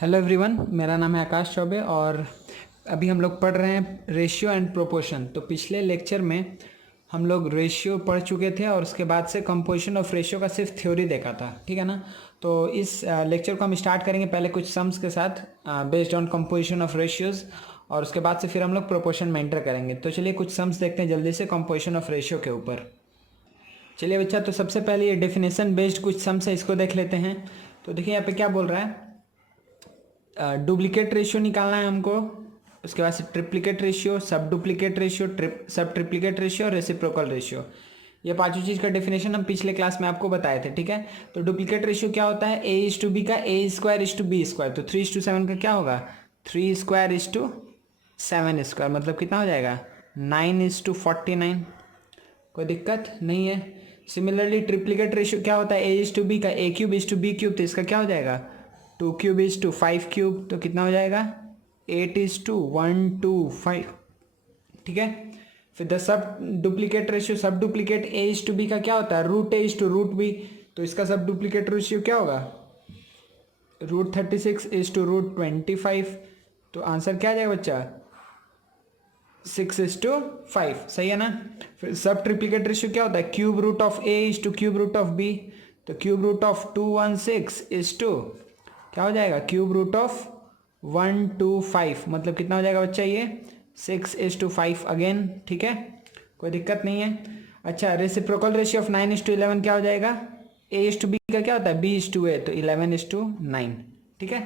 Hello everyone, मेरा नाम है आकाश चौबे और अभी हम लोग पढ़ रहे हैं रेशियो एंड प्रोपोर्शन। तो पिछले लेक्चर में हम लोग रेशियो पढ़ चुके थे और उसके बाद से कंपोजिशन ऑफ रेशियो का सिर्फ थ्योरी देखा था, ठीक है ना। तो इस लेक्चर को हम स्टार्ट करेंगे पहले कुछ सम्स के साथ based on composition of ratios, और उसके बाद से फिर हम लोग प्रोपोर्शन में एंटर करेंगे। तो चलिए कुछ सम्स देखते हैं जल्दी से कंपोजिशन ऑफ रेशियो के ऊपर। चलिए बच्चा, तो सबसे पहले ये डेफिनेशन बेस्ड कुछ सम्स है, इसको देख लेते हैं। तो देखिए यहाँ पे क्या बोल रहा है, डुप्लीकेट रेशियो निकालना है हमको, उसके बाद से ट्रिप्लीकेट रेशियो, सब डुप्लीकेट रेशियो, सब ट्रिप्लीकेट रेशियो और रेसिप्रोकल रेशियो। ये पांचों चीज़ का डेफिनेशन हम पिछले क्लास में आपको बताए थे, ठीक है। तो डुप्लीकेट रेशियो क्या होता है, A/B का A²/B²। तो 3:7 का क्या होगा, 3²/7²। मतलब कितना हो जाएगा, 9:49। कोई दिक्कत नहीं है। सिमिलरली ट्रिप्लीकेट रेशियो क्या होता है, A/B का A³/B³। तो इसका क्या हो जाएगा, 2³/5³। तो कितना हो जाएगा, 8:125, ठीक है। फिर द सब डुप्लीकेट रेशियो, सब डुप्लीकेट A/B का क्या होता है, √A/√B। तो इसका सब डुप्लीकेट रेशियो क्या होगा, √36/√25। तो आंसर क्या आ जाएगा बच्चा, 6:5, सही है ना। फिर सब ट्रिप्लीकेट रेशियो क्या होता है, √A/√B। तो √216 क्या हो जाएगा, √125। मतलब कितना हो जाएगा बच्चा, ये 6:5 अगेन, ठीक है, कोई दिक्कत नहीं है। अच्छा, रेसिप्रोकल रेशियो ऑफ 9:11 क्या हो जाएगा, A/B का क्या होता है, B/A। तो 11:9, ठीक है।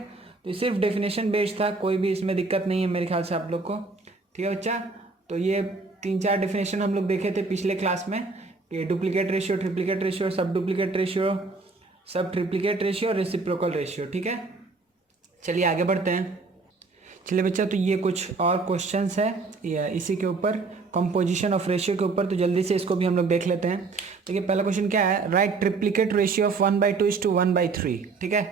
तो सिर्फ डेफिनेशन बेस्ड था, कोई भी इसमें दिक्कत नहीं है मेरे ख्याल से आप लोग को, ठीक है बच्चा। तो ये 3-4 डेफिनेशन हम लोग देखे थे पिछले क्लास में, कि डुप्लीकेट रेशियो, ट्रिप्लीकेट रेशियो, सब डुप्लीकेट रेशियो, सब ट्रिप्लीकेट रेशियो और रेसिप्रोकल रेशियो, ठीक है। चलिए आगे बढ़ते हैं। चलिए बच्चा, तो ये कुछ और क्वेश्चंस है ये इसी के ऊपर, कंपोजिशन ऑफ रेशियो के ऊपर। तो जल्दी से इसको भी हम लोग देख लेते हैं। देखिए पहला क्वेश्चन क्या है, राइट ट्रिप्लीकेट रेशियो ऑफ 1/2:1/3, ठीक है।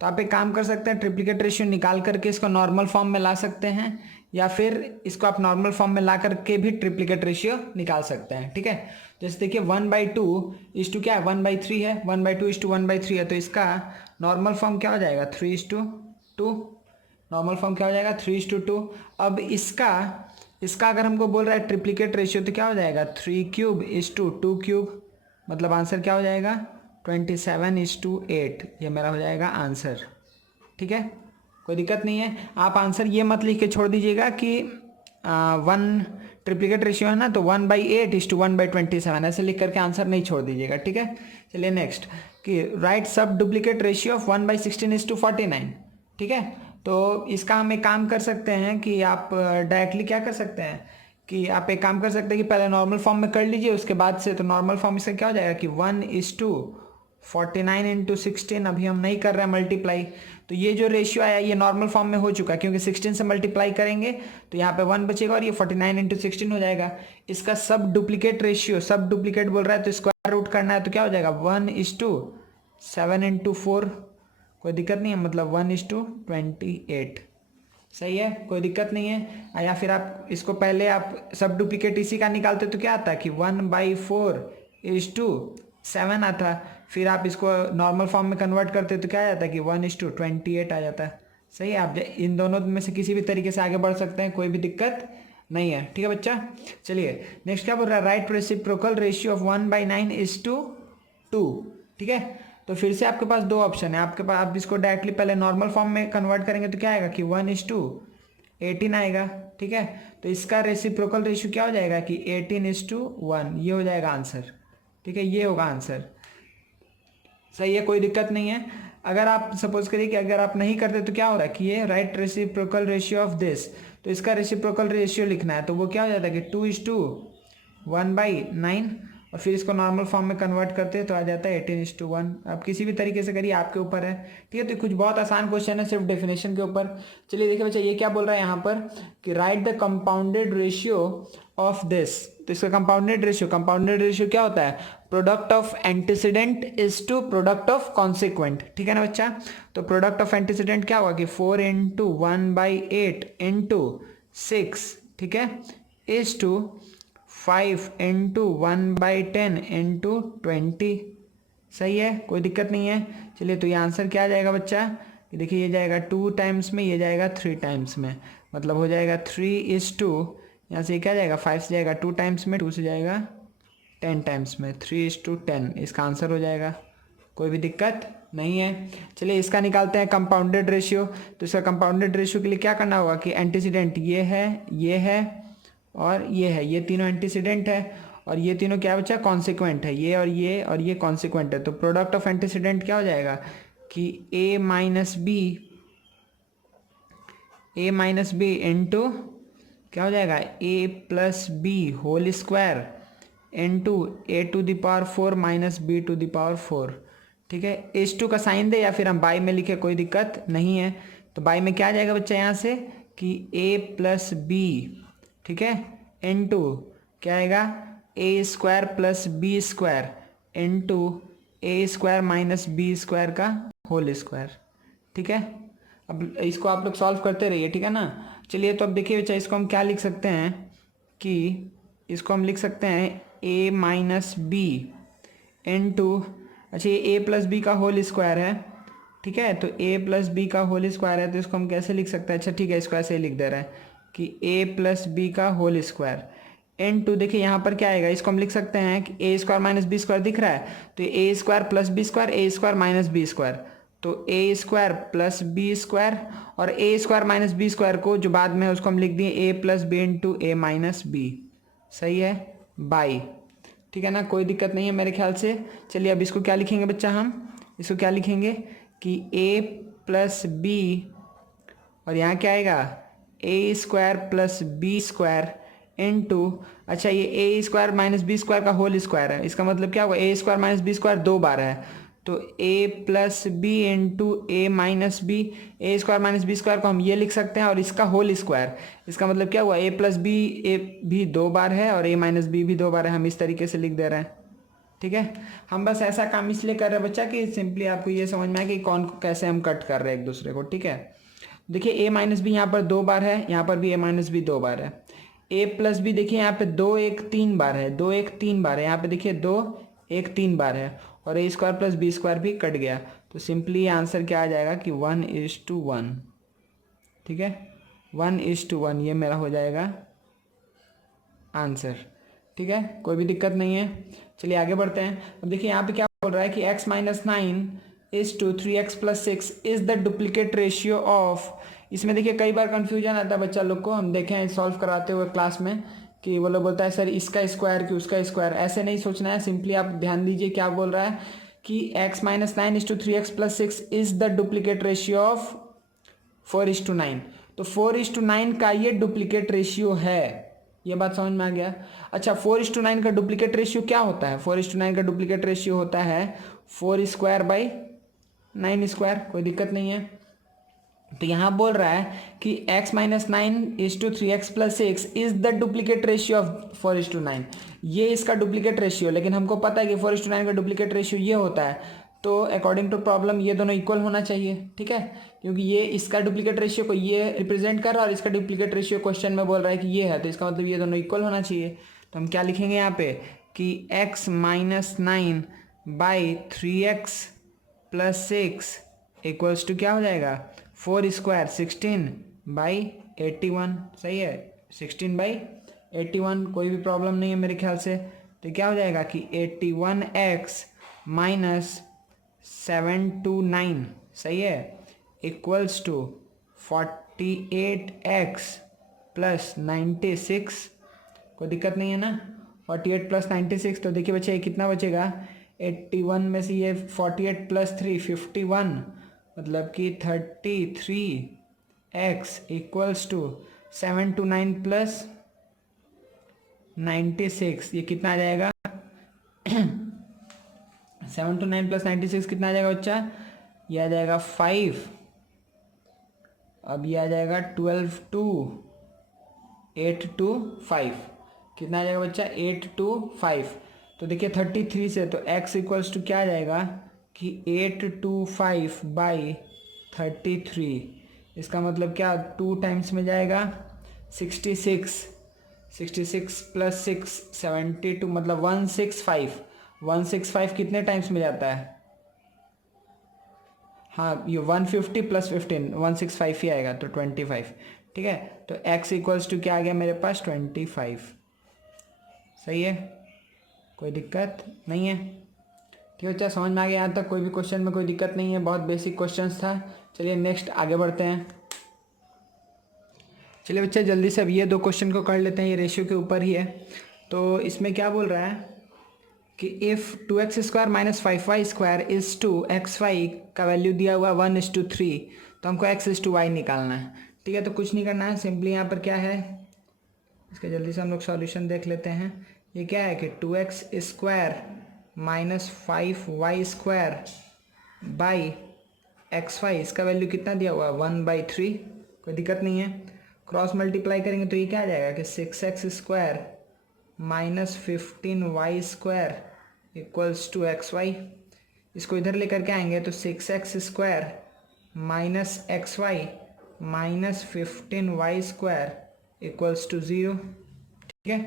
तो आप एक काम कर सकते हैं, ट्रिप्लीकेट रेशियो निकाल करके इसको नॉर्मल फॉर्म में ला सकते हैं, या फिर इसको आप नॉर्मल फॉर्म में ला करके भी ट्रिप्लीकेट रेशियो निकाल सकते हैं, ठीक है। जैसे देखिए 1/2 क्या है, 1/3 है, 1/2 1/3 है। तो इसका नॉर्मल फॉर्म क्या हो जाएगा, 3:2। नॉर्मल फॉर्म क्या हो जाएगा, 3:2। अब इसका अगर हमको बोल रहा है ट्रिप्लीकेट रेशियो, तो क्या हो जाएगा, 3³/2³। मतलब आंसर क्या हो जाएगा, 27:8। ये मेरा हो जाएगा आंसर, ठीक है, कोई दिक्कत नहीं है। आप आंसर ये मत लिख के छोड़ दीजिएगा कि 1 ट्रिप्लीकेट रेशियो है ना, तो 1/8:1/27 ऐसे लिख करके आंसर नहीं छोड़ दीजिएगा, ठीक है। चलिए नेक्स्ट, कि राइट सब डुप्लीकेट रेशियो ऑफ 1/16:49, ठीक है। तो इसका हम एक काम कर सकते हैं कि आप डायरेक्टली क्या कर सकते हैं, कि आप एक काम कर सकते हैं कि पहले नॉर्मल फॉर्म में कर लीजिए, उसके बाद से तो नॉर्मल फॉर्म इसका क्या हो जाएगा कि 1:49 × 16। अभी हम नहीं कर रहे हैं मल्टीप्लाई, तो ये जो रेशियो आया ये नॉर्मल फॉर्म में हो चुका है, क्योंकि 16 से मल्टीप्लाई करेंगे तो यहाँ पे 1 बचेगा और ये 49 × 16 हो जाएगा। इसका सब डुप्लीकेट रेशियो, सब डुप्लीकेट बोल रहा है तो स्क्वायर रूट करना है, तो क्या हो जाएगा, 1:7 × 4। कोई दिक्कत नहीं है, मतलब 1:28, सही है, कोई दिक्कत नहीं है। या फिर आप इसको पहले आप सब डुप्लीकेट इसी का निकालते तो क्या आता है कि 1/4:7 आता, फिर आप इसको नॉर्मल फॉर्म में कन्वर्ट करते तो क्या आ जाता है कि 1:28 आ जाता है, सही है। आप इन दोनों में से किसी भी तरीके से आगे बढ़ सकते हैं, कोई भी दिक्कत नहीं है, ठीक है बच्चा। चलिए नेक्स्ट क्या बोल रहा है, राइट रेसिप्रोकल रेशियो ऑफ 1/9:2, ठीक है। तो फिर से आपके पास दो ऑप्शन है, आपके पास आप इसको डायरेक्टली पहले नॉर्मल फॉर्म में कन्वर्ट करेंगे तो क्या आएगा कि 1:18 आएगा, ठीक है। तो इसका रेसिप्रोकल रेशियो क्या हो जाएगा कि 18:1, ये हो जाएगा आंसर, ठीक है, ये होगा आंसर, सही है, कोई दिक्कत नहीं है। अगर आप सपोज करिए कि अगर आप नहीं करते तो क्या हो रहा है कि ये right reciprocal ratio of this, तो इसका रेसिप्रोकल रेशियो लिखना है, तो वो क्या हो जाता है कि 2:1/9, और फिर इसको नॉर्मल फॉर्म में कन्वर्ट करते हैं तो आ जाता है 18:1। आप किसी भी तरीके से करिए, आपके ऊपर है, ठीक है। तो कुछ बहुत आसान क्वेश्चन है सिर्फ डेफिनेशन के ऊपर। चलिए देखिए बच्चा, ये क्या बोल रहा है यहाँ पर कि write the compounded ratio of this. तो इसका कंपाउंडेड रेशियो क्या होता है, product of antecedent is to product of consequent, ठीक है ना बच्चा। तो प्रोडक्ट ऑफ एंटीसीडेंट क्या होगा कि 4 × 1/8 × 6, ठीक है, इज टू 5 × 1/10 × 20, सही है, कोई दिक्कत नहीं है। चलिए तो ये आंसर क्या आ जाएगा बच्चा, कि देखिए ये जाएगा 2 टाइम्स में, ये जाएगा 3 टाइम्स में, मतलब हो जाएगा 3:2। यहाँ से क्या जाएगा 5 से जाएगा 2 टाइम्स में, 2 से जाएगा 10 टाइम्स में, 3:10 इसका आंसर हो जाएगा। कोई भी दिक्कत नहीं है। चलिए इसका निकालते हैं कंपाउंडेड रेशियो। तो इसका कंपाउंडेड रेशियो के लिए क्या करना होगा कि एंटीसीडेंट ये है और ये है, ये तीनों एंटीसीडेंट है और ये तीनों क्या बचा कॉन्सिक्वेंट है, ये और ये कॉन्सिक्वेंट है। तो प्रोडक्ट ऑफ एंटीसीडेंट क्या हो जाएगा कि a माइनस बी इंटू क्या हो जाएगा a+b whole square into a⁴ minus b⁴। ठीक है, H2 का साइन दे या फिर हम बाई में लिखे, कोई दिक्कत नहीं है। तो बाई में क्या आ जाएगा बच्चा यहाँ से कि a+b, ठीक है, इंटू क्या आएगा a² + b² into a² minus b² का होल स्क्वायर। ठीक है, अब इसको आप लोग सॉल्व करते रहिए, ठीक है ना। चलिए तो अब देखिए बच्चा इसको हम क्या लिख सकते हैं कि इसको हम लिख सकते हैं a-b इंटू, अच्छा ये a+b का होल स्क्वायर है, ठीक है, तो a+b का होल स्क्वायर है तो इसको हम कैसे लिख सकते हैं, अच्छा ठीक है इसको ऐसे ही लिख दे रहे हैं कि a+b का होल स्क्वायर इंटू, देखिए यहाँ पर क्या आएगा, इसको हम लिख सकते हैं कि a² माइनस b² दिख रहा है तो a² + b² a² minus b², तो a² + b² और a² माइनस b² को जो बाद में उसको हम लिख दिए a+b into a minus b, सही है, बाई, ठीक है ना, कोई दिक्कत नहीं है मेरे ख्याल से। चलिए अब इसको क्या लिखेंगे बच्चा, हम इसको क्या लिखेंगे कि a+b और यहाँ क्या आएगा a² + b² इंटू, अच्छा ये a² माइनस b² का होल स्क्वायर है, इसका मतलब क्या होगा a² माइनस b² 2 बार है तो a+b into a minus b, a² minus b² को हम ये लिख सकते हैं और इसका होल स्क्वायर, इसका मतलब क्या हुआ a+b भी 2 बार है और a माइनस b भी 2 बार है, हम इस तरीके से लिख दे रहे हैं। ठीक है, हम बस ऐसा काम इसलिए कर रहे हैं बच्चा कि सिंपली आपको ये समझ में आए कि कौन कैसे हम कट कर रहे हैं एक दूसरे को। ठीक है, देखिए a माइनस बी यहाँ पर 2 बार है, यहाँ पर भी a माइनस बी 2 बार है, a+b देखिए यहाँ पे 2 1 3 बार है, 2 1 3 बार है, यहाँ पे देखिए 2 1 3 बार है और a² + b² भी कट गया, तो सिंपली आंसर क्या आ जाएगा कि 1:1। ठीक है, 1:1 ये मेरा हो जाएगा आंसर। ठीक है, कोई भी दिक्कत नहीं है। चलिए आगे बढ़ते हैं। अब देखिए यहाँ पे क्या बोल रहा है कि x - 9 = 3x + 6 is the duplicate ratio of, इसमें देखिए कई बार कंफ्यूजन आता है बच्चा लोग को, हम देखें सॉल्व कराते हुए क्लास में कि वो लोग बोलता है सर इसका स्क्वायर कि उसका स्क्वायर, ऐसे नहीं सोचना है, सिंपली आप ध्यान दीजिए क्या बोल रहा है कि x - 9 = 3x + 6 is the duplicate ratio of 4:9, तो 4:9 का ये डुप्लीकेट रेशियो है, ये बात समझ में आ गया। अच्छा 4:9 का डुप्लीकेट रेशियो क्या होता है, 4:9 का डुप्लीकेट रेशियो होता है 4² / 9², कोई दिक्कत नहीं है। तो यहाँ बोल रहा है कि x - 9 = 3x + 6 is the duplicate ratio of 4:9, ये इसका डुप्लीकेट रेशियो, लेकिन हमको पता है कि 4:9 का डुप्लीकेट रेशियो ये होता है, तो अकॉर्डिंग टू प्रॉब्लम ये दोनों इक्वल होना चाहिए। ठीक है, क्योंकि ये इसका डुप्लीकेट रेशियो को ये रिप्रेजेंट कर रहा है और इसका डुप्लीकेट रेशियो क्वेश्चन में बोल रहा है कि ये है, तो इसका मतलब ये दोनों इक्वल होना चाहिए। तो हम क्या लिखेंगे यहाँ पे कि x - 9 / 3x + 6 इक्वल्स टू क्या हो जाएगा 4² 16/81, सही है, 16/81, कोई भी प्रॉब्लम नहीं है मेरे ख्याल से। तो क्या हो जाएगा कि 81x - 729, सही है, इक्वल्स टू 48x + 96, कोई दिक्कत नहीं है ना, 48 + 96, तो देखिए बच्चे कितना बचेगा 81 में से ये 48 + 3 51, मतलब कि 33x इक्वल्स टू 729 + 96, ये कितना आ जाएगा 729 + 96 कितना आ जाएगा बच्चा, ये आ जाएगा 5, अब ये आ जाएगा 12 2 8 2 5, कितना आ जाएगा बच्चा 8 2 5। तो देखिए 33 से तो x इक्वल्स टू क्या आ जाएगा कि 825/33, इसका मतलब क्या 2 टाइम्स में जाएगा 66 + 6 72, मतलब 165 कितने टाइम्स में जाता है, हाँ ये 150 प्लस 15 165 ही आएगा तो 25, ठीक है। तो x इक्वल्स टू क्या आ गया मेरे पास 25, सही है, कोई दिक्कत नहीं है। ठीक है बच्चा, समझ में आ गया यहाँ तक, कोई भी क्वेश्चन में कोई दिक्कत नहीं है, बहुत बेसिक क्वेश्चंस था। चलिए नेक्स्ट आगे बढ़ते हैं। चलिए बच्चा जल्दी से अब ये 2 क्वेश्चन को कर लेते हैं, ये रेशियो के ऊपर ही है। तो इसमें क्या बोल रहा है कि if 2x² minus 5y² is to xy का वैल्यू दिया हुआ 1:3, तो हमको x:y निकालना है। ठीक है, तो कुछ नहीं करना है, सिंपली यहाँ पर क्या है, इसका जल्दी से हम लोग सॉल्यूशन देख लेते हैं। ये क्या है कि 2x² minus 5y² by xy, इसका वैल्यू कितना दिया हुआ है 1/3, कोई दिक्कत नहीं है। क्रॉस मल्टीप्लाई करेंगे तो ये क्या आ जाएगा कि 6x² minus 15y² equals to xy। इसको इधर लेकर के आएंगे तो 6x² minus xy minus 15y² equals to 0। ठीक है,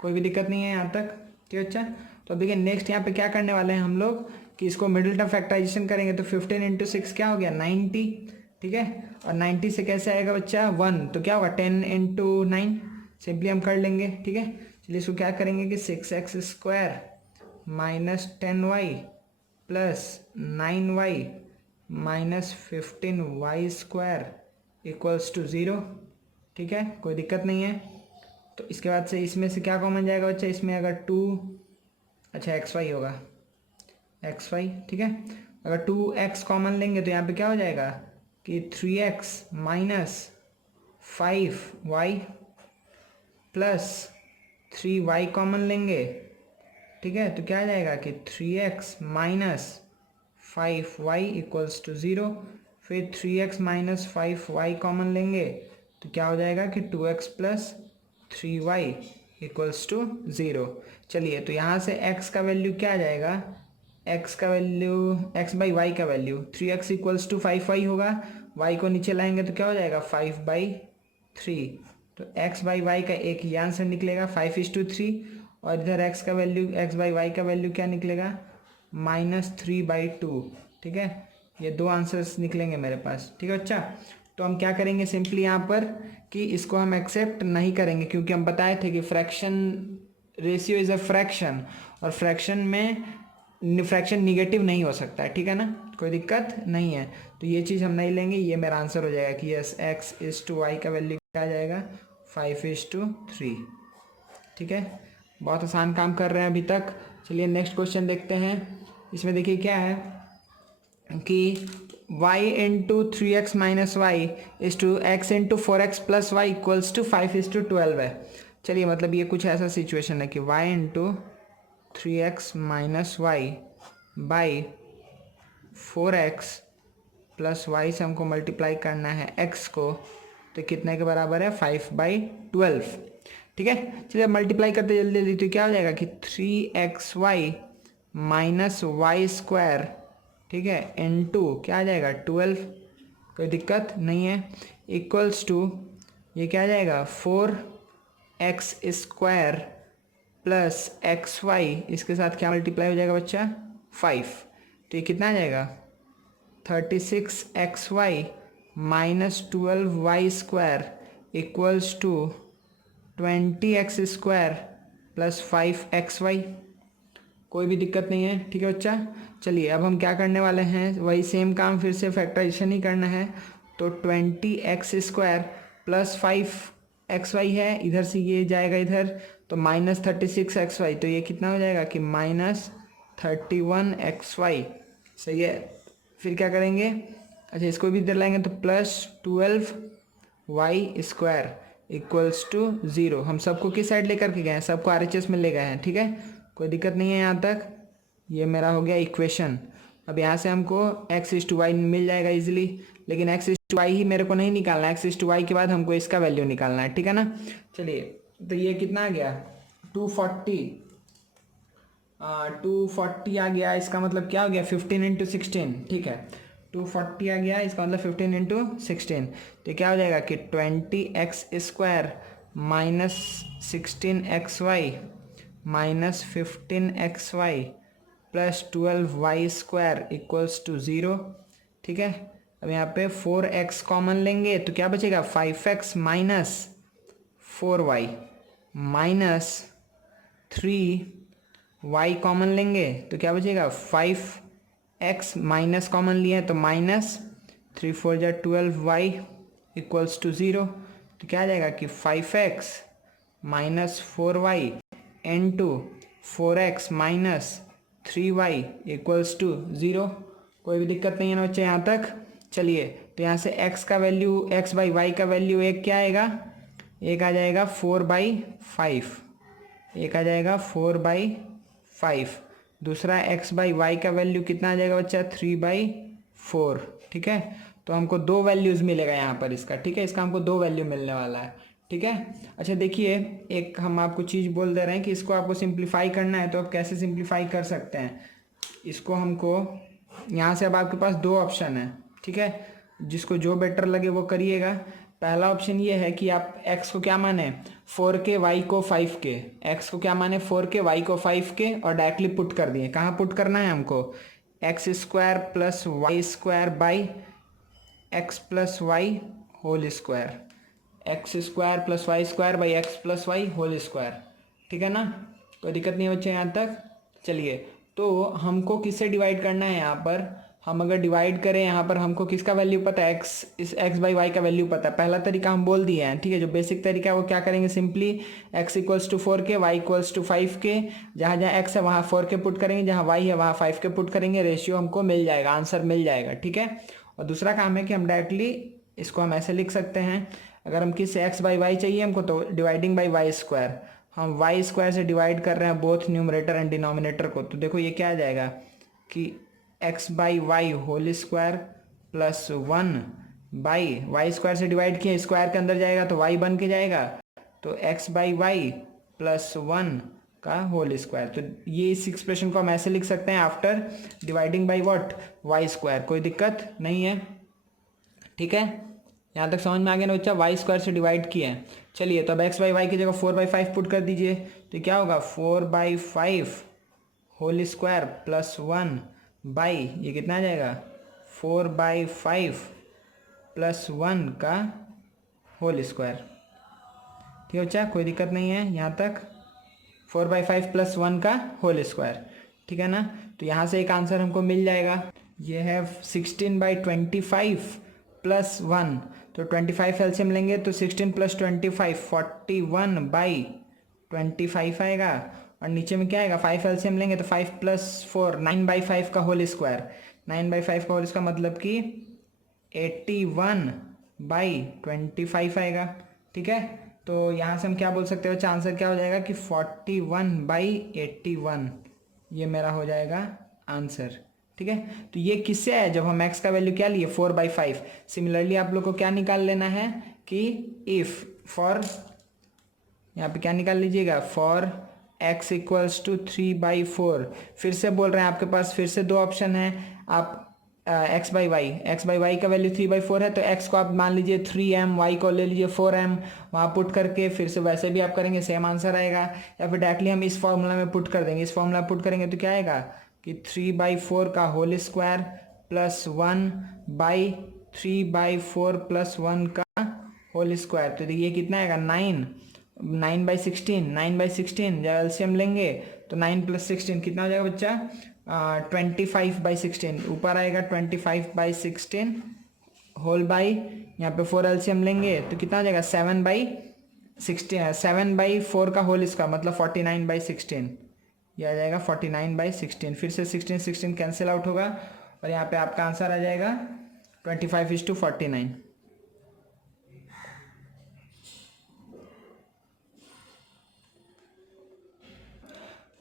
कोई भी दिक्कत नहीं है यहाँ तक। ठीक है अच्छा, तो अब देखिए नेक्स्ट यहाँ पे क्या करने वाले हैं हम लोग कि इसको मिडिल टर्म फैक्टराइजेशन करेंगे तो 15 इंटू 6 क्या हो गया 90। ठीक है, और 90 से कैसे आएगा बच्चा 1, तो क्या होगा 10 इंटू 9, सिंपली हम कर लेंगे। ठीक है, चलिए इसको क्या करेंगे कि 6x² minus 10y plus 9y minus 15y² equals to 0। ठीक है, कोई दिक्कत नहीं है। तो इसके बाद से इसमें से क्या कॉमन जाएगा बच्चा, इसमें अगर 2, अच्छा xy होगा xy। ठीक है, अगर 2x कॉमन लेंगे तो यहाँ पे क्या हो जाएगा कि 3x minus 5y plus 3y common लेंगे। ठीक है, तो क्या आ जाएगा कि 3x minus 5y equals to 0। फिर 3x माइनस 5y कॉमन लेंगे तो क्या हो जाएगा कि 2x plus 3y equals to 0। चलिए तो यहाँ से x का वैल्यू क्या आ जाएगा, x का वैल्यू x/y का value 3x equals to 5y होगा, y को नीचे लाएंगे तो क्या हो जाएगा 5/3। तो x/y का एक ही आंसर निकलेगा 5:3, और इधर x का वैल्यू x/y का वैल्यू क्या निकलेगा -3/2। ठीक है, ये 2 आंसर्स निकलेंगे मेरे पास। ठीक है अच्छा, तो हम क्या करेंगे सिंपली यहाँ पर कि इसको हम एक्सेप्ट नहीं करेंगे, क्योंकि हम बताए थे कि fraction ratio is a fraction, और फ्रैक्शन में फ्रैक्शन निगेटिव नहीं हो सकता है। ठीक है ना, कोई दिक्कत नहीं है। तो ये चीज़ हम नहीं लेंगे, ये मेरा आंसर हो जाएगा कि यस x:y का वैल्यू क्या आ जाएगा 5:3। ठीक है, बहुत आसान काम कर रहे हैं अभी तक। चलिए नेक्स्ट क्वेश्चन देखते हैं। इसमें देखिए क्या है कि y into 3x minus y is to x into 4x plus y equals to 5:12 है। चलिए मतलब ये कुछ ऐसा सिचुएशन है कि y into 3x minus y by 4x plus y से हमको मल्टीप्लाई करना है x को, तो कितने के बराबर है 5/12। ठीक है, चलिए मल्टीप्लाई करते जल्दी जल्दी, तो क्या हो जाएगा कि 3xy माइनस y², ठीक है, इनटू क्या आ जाएगा 12, कोई दिक्कत नहीं है, इक्वल्स टू ये क्या आ जाएगा 4x² प्लस xy, इसके साथ क्या मल्टीप्लाई हो जाएगा बच्चा 5, तो ये कितना आ जाएगा 36xy minus 12y² equals to 20x² plus 5xy, कोई भी दिक्कत नहीं है। ठीक है बच्चा, चलिए अब हम क्या करने वाले हैं, वही सेम काम फिर से फैक्टराइजेशन ही करना है। तो 20x² प्लस 5xy है, इधर से ये जाएगा इधर, तो माइनस 36xy, तो ये कितना हो जाएगा कि माइनस 31xy। सही है, फिर क्या करेंगे, अच्छा इसको भी इधर लाएंगे तो प्लस 12y² इक्वल्स टू 0। हम सबको किस साइड लेकर के गए हैं, सबको RHS में ले गए हैं। ठीक है, कोई दिक्कत नहीं है यहाँ तक। ये मेरा हो गया इक्वेशन। अब यहाँ से हमको x:y मिल जाएगा इजीली, लेकिन x:y ही मेरे को नहीं निकालना है, x:y के बाद हमको इसका वैल्यू निकालना है। ठीक है ना, चलिए तो ये कितना आ गया 240 आ गया। इसका मतलब क्या हो गया 15 इंटू 16। ठीक है, 240 आ गया, इसका मतलब 15 इंटू 16, तो क्या हो जाएगा कि 20x² minus 16xy minus 15xy plus 12y² equals to 0। ठीक है। अब यहाँ पे 4x कॉमन लेंगे तो क्या बचेगा 5x minus 4y minus 3y common लेंगे तो क्या बचेगा 5x माइनस कॉमन लिए तो माइनस 3 4 जा 12y इक्वल्स टू 0। तो क्या आ जाएगा कि 5x minus 4y into 4x minus 3y equals to 0। कोई भी दिक्कत नहीं है ना बच्चे यहाँ तक। चलिए तो यहाँ से x का वैल्यू x बाई वाई का वैल्यू एक क्या आएगा, एक आ जाएगा 4/5, एक आ जाएगा 4/5। दूसरा x बाई वाई का वैल्यू कितना आ जाएगा बच्चा 3/4। ठीक है, तो हमको दो वैल्यूज़ मिलेगा यहाँ पर इसका। ठीक है, इसका हमको दो वैल्यू मिलने वाला है। ठीक है, अच्छा देखिए एक हम आपको चीज़ बोल दे रहे हैं कि इसको आपको सिंप्लीफाई करना है तो आप कैसे सिंप्लीफाई कर सकते हैं इसको। हमको यहाँ से अब आपके पास दो ऑप्शन है। ठीक है, जिसको जो बेटर लगे वो करिएगा। पहला ऑप्शन ये है कि आप x को क्या माने 4k y को 5k, x को क्या माने 4k y को 5k और डायरेक्टली पुट कर दिए। कहाँ पुट करना है हमको x square plus y square by x plus y whole square, x square plus y square by x plus y whole square. ठीक है ना, कोई दिक्कत नहीं है बच्चे यहाँ तक। चलिए तो हमको किससे डिवाइड करना है यहाँ पर, हम अगर डिवाइड करें यहाँ पर हमको किसका वैल्यू पता है एक्स, इस एक्स बाई वाई का वैल्यू पता है। पहला तरीका हम बोल दिए हैं। ठीक है, जो बेसिक तरीका है वो क्या करेंगे, simply x equals to 4k y equals to 5k, जहाँ जहाँ एक्स है वहाँ 4k पुट करेंगे, जहाँ वाई है वहाँ 5k पुट करेंगे, रेशियो हमको मिल जाएगा, आंसर मिल जाएगा। ठीक है, और दूसरा काम है कि हम डायरेक्टली इसको हम ऐसे लिख सकते हैं, अगर हम किससे एक्स बाई वाई चाहिए हमको तो डिवाइडिंग बाई वाई स्क्वायर, हम वाई स्क्वायर से डिवाइड कर रहे हैं बोथ न्यूमरेटर एंड डिनोमिनेटर को। तो देखो ये क्या आ जाएगा कि x by y whole square plus 1 by y square से डिवाइड किया, स्क्वायर के अंदर जाएगा तो वाई बन के जाएगा, तो एक्स बाई वाई प्लस 1 का होल स्क्वायर। तो ये इस एक्सप्रेशन को हम ऐसे लिख सकते हैं after dividing by what y square. कोई दिक्कत नहीं है। ठीक है, यहाँ तक समझ में आ गया ना बच्चा, वाई स्क्वायर से डिवाइड किया है। चलिए तो अब एक्स बाई वाई की जगह 4/5 पुट कर दीजिए, तो क्या होगा 4/5 होल स्क्वायर प्लस 1 बाई ये कितना आ जाएगा 4/5 प्लस 1 का होल स्क्वायर। ठीक है बच्चा, कोई दिक्कत नहीं है यहाँ तक। 4/5 प्लस 1 का होल स्क्वायर। ठीक है ना, तो यहाँ से एक आंसर हमको मिल जाएगा। ये है 16/25 प्लस 1, तो 25 एलसीएम लेंगे तो 16 प्लस 25 41/25 आएगा, और नीचे में क्या आएगा 5 एलसीएम लेंगे तो 5 प्लस 4 9/5 का होल स्क्वायर, 9/5 का होल स्क्वायर मतलब कि 81/25 आएगा। ठीक है, तो यहाँ से हम क्या बोल सकते हो बच्चा, आंसर क्या हो जाएगा कि 41/81, ये मेरा हो जाएगा आंसर। ठीक है, तो ये किससे है, जब हम x का वैल्यू क्या लिए 4/5। सिमिलरली आप लोग को क्या निकाल लेना है कि इफ़ फॉर, यहाँ पे क्या निकाल लीजिएगा फॉर x इक्वल्स टू 3/4। फिर से बोल रहे हैं आपके पास फिर से दो ऑप्शन है, आप एक्स बाई वाई का वैल्यू 3/4 है तो x को आप मान लीजिए 3m, y को ले लीजिए 4m, वहाँ पुट करके फिर से वैसे भी आप करेंगे सेम आंसर आएगा, या फिर डायरेक्टली हम इस फॉर्मूला में पुट कर देंगे। इस फॉर्मूला में पुट करेंगे तो क्या आएगा कि 3/4 का होल स्क्वायर प्लस 1/3/4 प्लस 1 का होल स्क्वायर। तो देखिए कितना आएगा 9/16 जब एलसीएम लेंगे तो 9 प्लस 16 कितना हो जाएगा बच्चा 25/16, ऊपर आएगा 25/16 होल बाई, यहाँ पे 4 एलसीएम लेंगे तो कितना हो जाएगा 7/4 का होल स्क्वायर मतलब 49/16, यह आ जाएगा 49/16। फिर से 16 कैंसिल आउट होगा और यहाँ पे आपका आंसर आ जाएगा 25:49।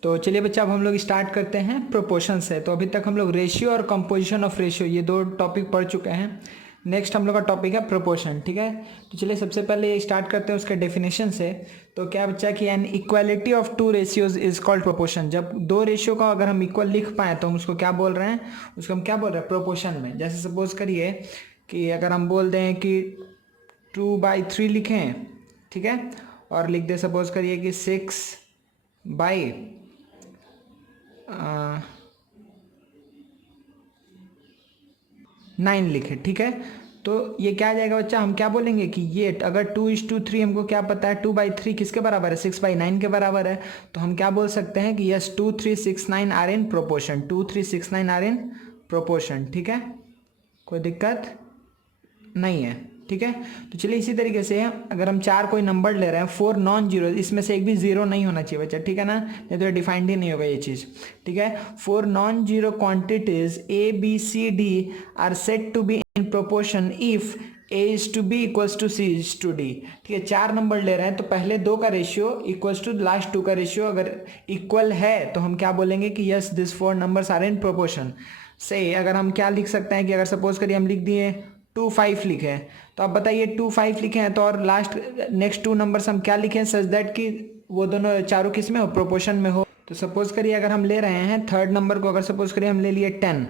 तो चलिए बच्चा अब हम लोग स्टार्ट करते हैं प्रोपोर्शन से। तो अभी तक हम लोग रेशियो और कंपोजिशन ऑफ रेशियो ये दो टॉपिक पढ़ चुके हैं। नेक्स्ट हम लोग का टॉपिक है प्रोपोर्शन। ठीक है, तो चलिए सबसे पहले स्टार्ट करते हैं उसके डेफिनेशन से। तो क्या बच्चा कि an equality of two ratios is called proportion. जब दो रेशियो का अगर हम इक्वल लिख पाए तो हम उसको क्या बोल रहे हैं, उसको हम क्या बोल रहे हैं प्रोपोर्शन में। जैसे सपोज करिए कि अगर हम बोल दें कि 2/3 लिखें, ठीक है, और लिख दे सपोज करिए कि 6/, 9 लिखे, ठीक है। तो ये क्या आ जाएगा बच्चा, हम क्या बोलेंगे कि ये अगर 2:3 हमको क्या पता है 2/3 किसके बराबर है 6/9 के बराबर है, तो हम क्या बोल सकते हैं कि yes 2 3 6 9 are in proportion, 2 3 6 9 are in proportion, ठीक है, कोई दिक्कत नहीं है, ठीक है। तो चलिए इसी तरीके से अगर हम 4 कोई नंबर ले रहे हैं 4 नॉन जीरो, इसमें से एक भी जीरो नहीं होना चाहिए बच्चा, ठीक है ना, नहीं तो डिफाइंड ही नहीं होगा ये चीज़, ठीक है। 4 non zero quantities a B C D are set to be in proportion if a is to B equals to C is to d, ठीक है। 4 नंबर ले रहे हैं तो पहले 2 का रेशियो इक्वल्स टू लास्ट 2 का रेशियो अगर इक्वल है तो हम क्या बोलेंगे कि yes this 4 numbers are in proportion से। अगर हम क्या लिख सकते हैं कि अगर सपोज करिए हम लिख दिए 2 5 लिखे हैं, तो आप बताइए 2 5 लिखे हैं तो और लास्ट नेक्स्ट 2 नंबर्स हम क्या लिखें सच दैट कि वो दोनों चारों किस में हो, प्रोपोर्शन में हो। तो सपोज करिए अगर हम ले रहे हैं थर्ड नंबर को, अगर सपोज करिए हम ले लिए 10,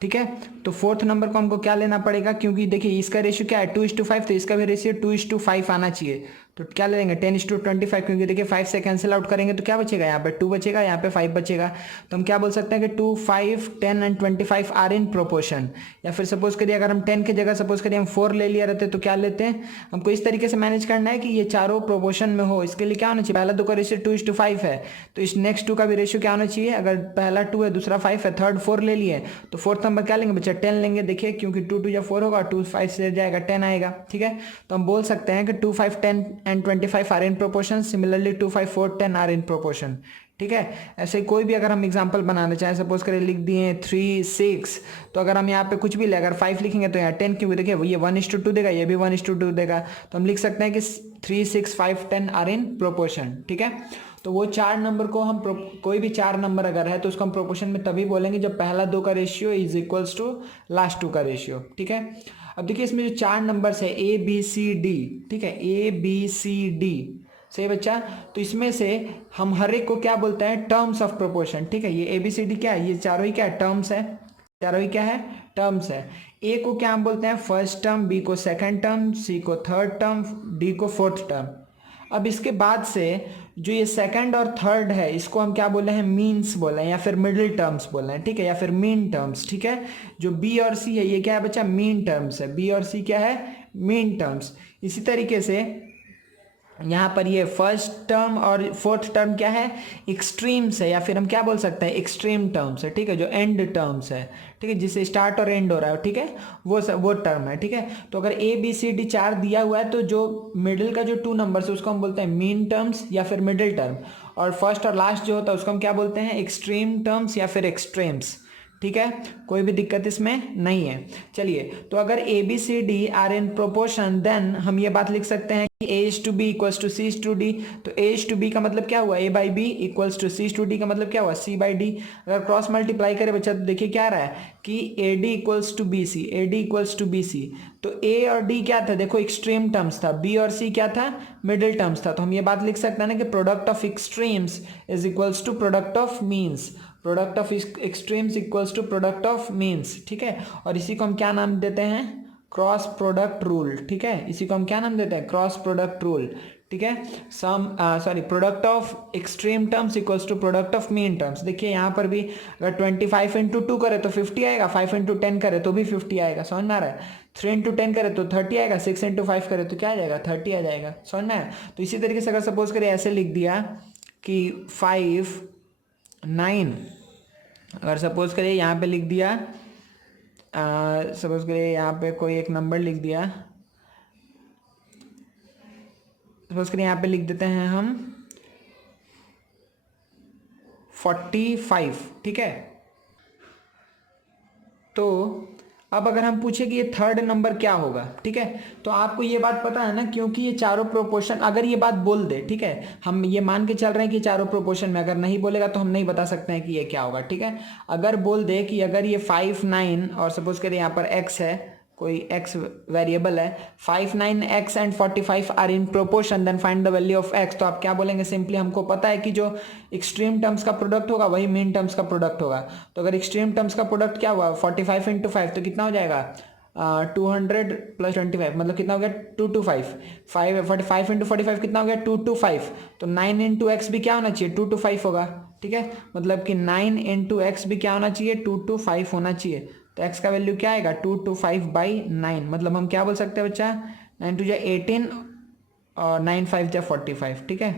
ठीक है, तो फोर्थ नंबर को हमको क्या लेना पड़ेगा, क्योंकि देखिए इसका रेशियो क्या है 2:5, तो इसका भी रेशियो 2:5 आना चाहिए। तो क्या ले लेंगे 10:25, क्योंकि देखिए 5 से कैंसिल आउट करेंगे तो क्या बचेगा, यहाँ पे 2 बचेगा, यहाँ पे 5 बचेगा। तो हम क्या बोल सकते हैं कि 2 5 10 एंड 25 आर इन प्रोपोर्शन। या फिर सपोज करिए अगर हम 10 की जगह सपोज करिए हम 4 ले लिया रहते तो क्या लेते हैं, हमको इस तरीके से मैनेज करना है कि ये चारों प्रोपोर्शन में हो। इसके लिए क्या होना चाहिए, पहला 2 का रेशियो 2:5 है, तो इस नेक्स्ट 2 का भी रेशियो क्या होना चाहिए, अगर पहला 2 है दूसरा 5 है थर्ड 4 ले लिए तो फोर्थ नंबर क्या लेंगे बच्चा 10 लेंगे। देखिए क्योंकि 2 2 या 4 होगा, 2 5 से जाएगा 10 आएगा, ठीक है। तो हम बोल सकते हैं कि 2 5 10 and 25 are in proportion, similarly 2 5 4 10 are in proportion, ठीक है। ऐसे कोई भी अगर हम एग्जांपल बनाना चाहें, सपोज करें लिख दिए 3 6, तो अगर हम यहाँ पे कुछ भी ले अगर 5 लिखेंगे तो यहाँ 10, क्योंकि देखिए ये 1:2 देगा, ये भी 1:2 देगा, तो हम लिख सकते हैं कि 3 6 5 10 आर इन प्रोपोर्शन, ठीक है। तो वो 4 नंबर को हम कोई भी 4 नंबर अगर है तो उसको हम प्रोपोर्शन में तभी बोलेंगे जब पहला 2 का ratio is equals to last 2 का रेशियो, ठीक है। अब देखिए इसमें जो 4 नंबर्स है ए बी सी डी, ठीक है, ए बी सी डी, सही बच्चा। तो इसमें से हम हर एक को क्या बोलते हैं, टर्म्स ऑफ प्रोपोर्शन, ठीक है। ये ए बी सी डी क्या है, ये चारों ही क्या है, टर्म्स है, चारों ही क्या है, टर्म्स है। ए को क्या हम बोलते हैं फर्स्ट टर्म, बी को सेकंड टर्म, सी को थर्ड टर्म, डी को फोर्थ टर्म। अब इसके बाद से जो ये सेकंड और थर्ड है इसको हम क्या बोले हैं, मीन्स बोले हैं या फिर मिडिल टर्म्स बोले हैं, ठीक है, या फिर मीन टर्म्स, ठीक है। जो बी और सी है ये क्या है बच्चा, मीन टर्म्स है, बी और सी क्या है, मीन टर्म्स। इसी तरीके से यहाँ पर ये फर्स्ट टर्म और फोर्थ टर्म क्या है, एक्सट्रीम्स है, या फिर हम क्या बोल सकते हैं एक्सट्रीम टर्म्स है, ठीक है, जो एंड टर्म्स है, ठीक है, जिससे स्टार्ट और एंड हो रहा है, ठीक है, वो टर्म है, ठीक है। तो अगर ए बी सी डी 4 दिया हुआ है तो जो मिडिल का जो 2 नंबर्स है उसको हम बोलते हैं मीन टर्म्स या फिर मिडिल टर्म, और फर्स्ट और लास्ट जो होता है उसको हम क्या बोलते हैं, एक्सट्रीम टर्म्स या फिर एक्सट्रीम्स, ठीक है, कोई भी दिक्कत इसमें नहीं है। चलिए तो अगर A B C D are in proportion then हम ये बात लिख सकते हैं कि A is to B equals to C is to D. तो ए इज टू बी का मतलब क्या हुआ, A by B equals to C is to D का मतलब क्या हुआ, सी बाई डी। अगर क्रॉस मल्टीप्लाई करें बच्चा तो देखिए क्या आ रहा है कि A D equals to b c, a D equals to b c. तो ए और डी क्या था, देखो एक्सट्रीम टर्म्स था, बी और सी क्या था, मिडिल टर्म्स था। तो हम ये बात लिख सकते हैं ना कि product of extremes is equals to product of means, product of extremes equals to product of means, ठीक है। और इसी को हम क्या नाम देते हैं, क्रॉस प्रोडक्ट रूल, ठीक है, इसी को हम क्या नाम देते हैं, क्रॉस प्रोडक्ट रूल, ठीक है। Product of extreme terms equals to product of mean terms. देखिए यहाँ पर भी अगर 25 इंटू 2 करे तो 50 आएगा, 5 इंटू 10 करे तो भी 50 आएगा, समझ में आ रहा है। 3 इंटू 10 करे तो 30 आएगा, 6 इंटू 5 करे तो क्या आ जाएगा, 30 आ जाएगा, समझ में आया। तो इसी तरीके से अगर सपोज करें ऐसे लिख दिया कि 5 9, अगर सपोज करिए यहाँ पे लिख दिया, सपोज करिए यहाँ पे कोई एक नंबर लिख दिया, सपोज करिए यहाँ पे लिख देते हैं हम 45, ठीक है। तो अब अगर हम पूछे कि ये थर्ड नंबर क्या होगा, ठीक है, तो आपको ये बात पता है ना, क्योंकि ये चारों प्रोपोर्शन अगर ये बात बोल दे, ठीक है, हम ये मान के चल रहे हैं कि चारों प्रोपोर्शन में, अगर नहीं बोलेगा तो हम नहीं बता सकते हैं कि ये क्या होगा, ठीक है। अगर बोल दे कि अगर ये 5 9 और सपोज करिए यहाँ पर x है, कोई x वेरिएबल है, 5 9 x and 45 are in proportion then find the value of x। तो आप क्या बोलेंगे, सिंपली हमको पता है कि जो एक्सट्रीम टर्म्स का प्रोडक्ट होगा वही मीन टर्म्स का प्रोडक्ट होगा। तो अगर एक्सट्रीम टर्म्स का प्रोडक्ट क्या हुआ 45 इंटू 5 तो कितना हो जाएगा 200 प्लस 25, मतलब कितना हो गया 225, 45 इंटू 45 कितना हो गया 225। तो 9 इंटू एक्स भी क्या होना चाहिए 225 होगा, ठीक है, मतलब कि 9 इंटू एक्स भी क्या होना चाहिए 225 होना चाहिए। तो x का वैल्यू क्या आएगा 225/9, मतलब हम क्या बोल सकते हैं बच्चा 9 2 जा 18 और 9 5 जा 45, ठीक है।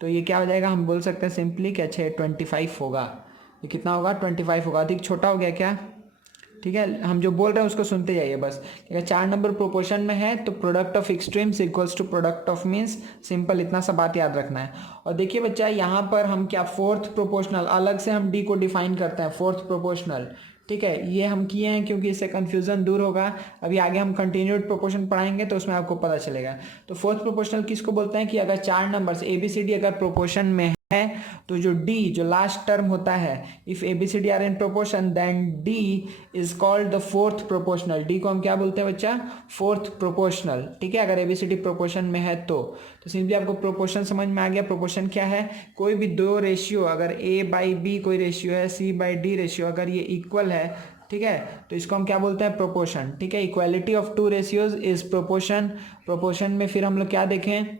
तो ये क्या हो जाएगा, हम बोल सकते हैं सिंपली कि अच्छा 25 होगा। ये कितना होगा 25 होगा, अधिक छोटा हो गया क्या, ठीक है। हम जो बोल रहे हैं उसको सुनते जाइए बस। अगर 4 नंबर प्रोपोर्शन में है तो product of extremes equals to product of means, simple इतना सा बात याद रखना है। और देखिए बच्चा यहाँ पर हम क्या फोर्थ प्रोपोर्शनल अलग से हम डी को डिफाइन करते हैं, फोर्थ प्रोपोर्शनल, ठीक है। ये हम किए हैं क्योंकि इससे कन्फ्यूजन दूर होगा। अभी आगे हम कंटिन्यूड प्रोपोर्शन पढ़ाएंगे तो उसमें आपको पता चलेगा। तो फोर्थ प्रोपोर्शनल किसको बोलते हैं कि अगर 4 नंबर्स ABCD अगर प्रोपोर्शन में है तो जो D जो लास्ट टर्म होता है, if ABCD are in proportion then D is called the fourth proportional. D को हम क्या बोलते हैं बच्चा, फोर्थ प्रोपोर्शनल, ठीक है। अगर ABCD प्रोपोर्शन में है तो सिंपली आपको प्रोपोर्शन समझ में आ गया। प्रोपोर्शन क्या है, कोई भी दो रेशियो अगर A/B कोई रेशियो है, C/D रेशियो अगर ये इक्वल है, ठीक है, तो इसको हम क्या बोलते हैं प्रोपोर्शन, ठीक है। Equality of two ratios is proportion. Proportion में फिर हम लोग क्या देखें,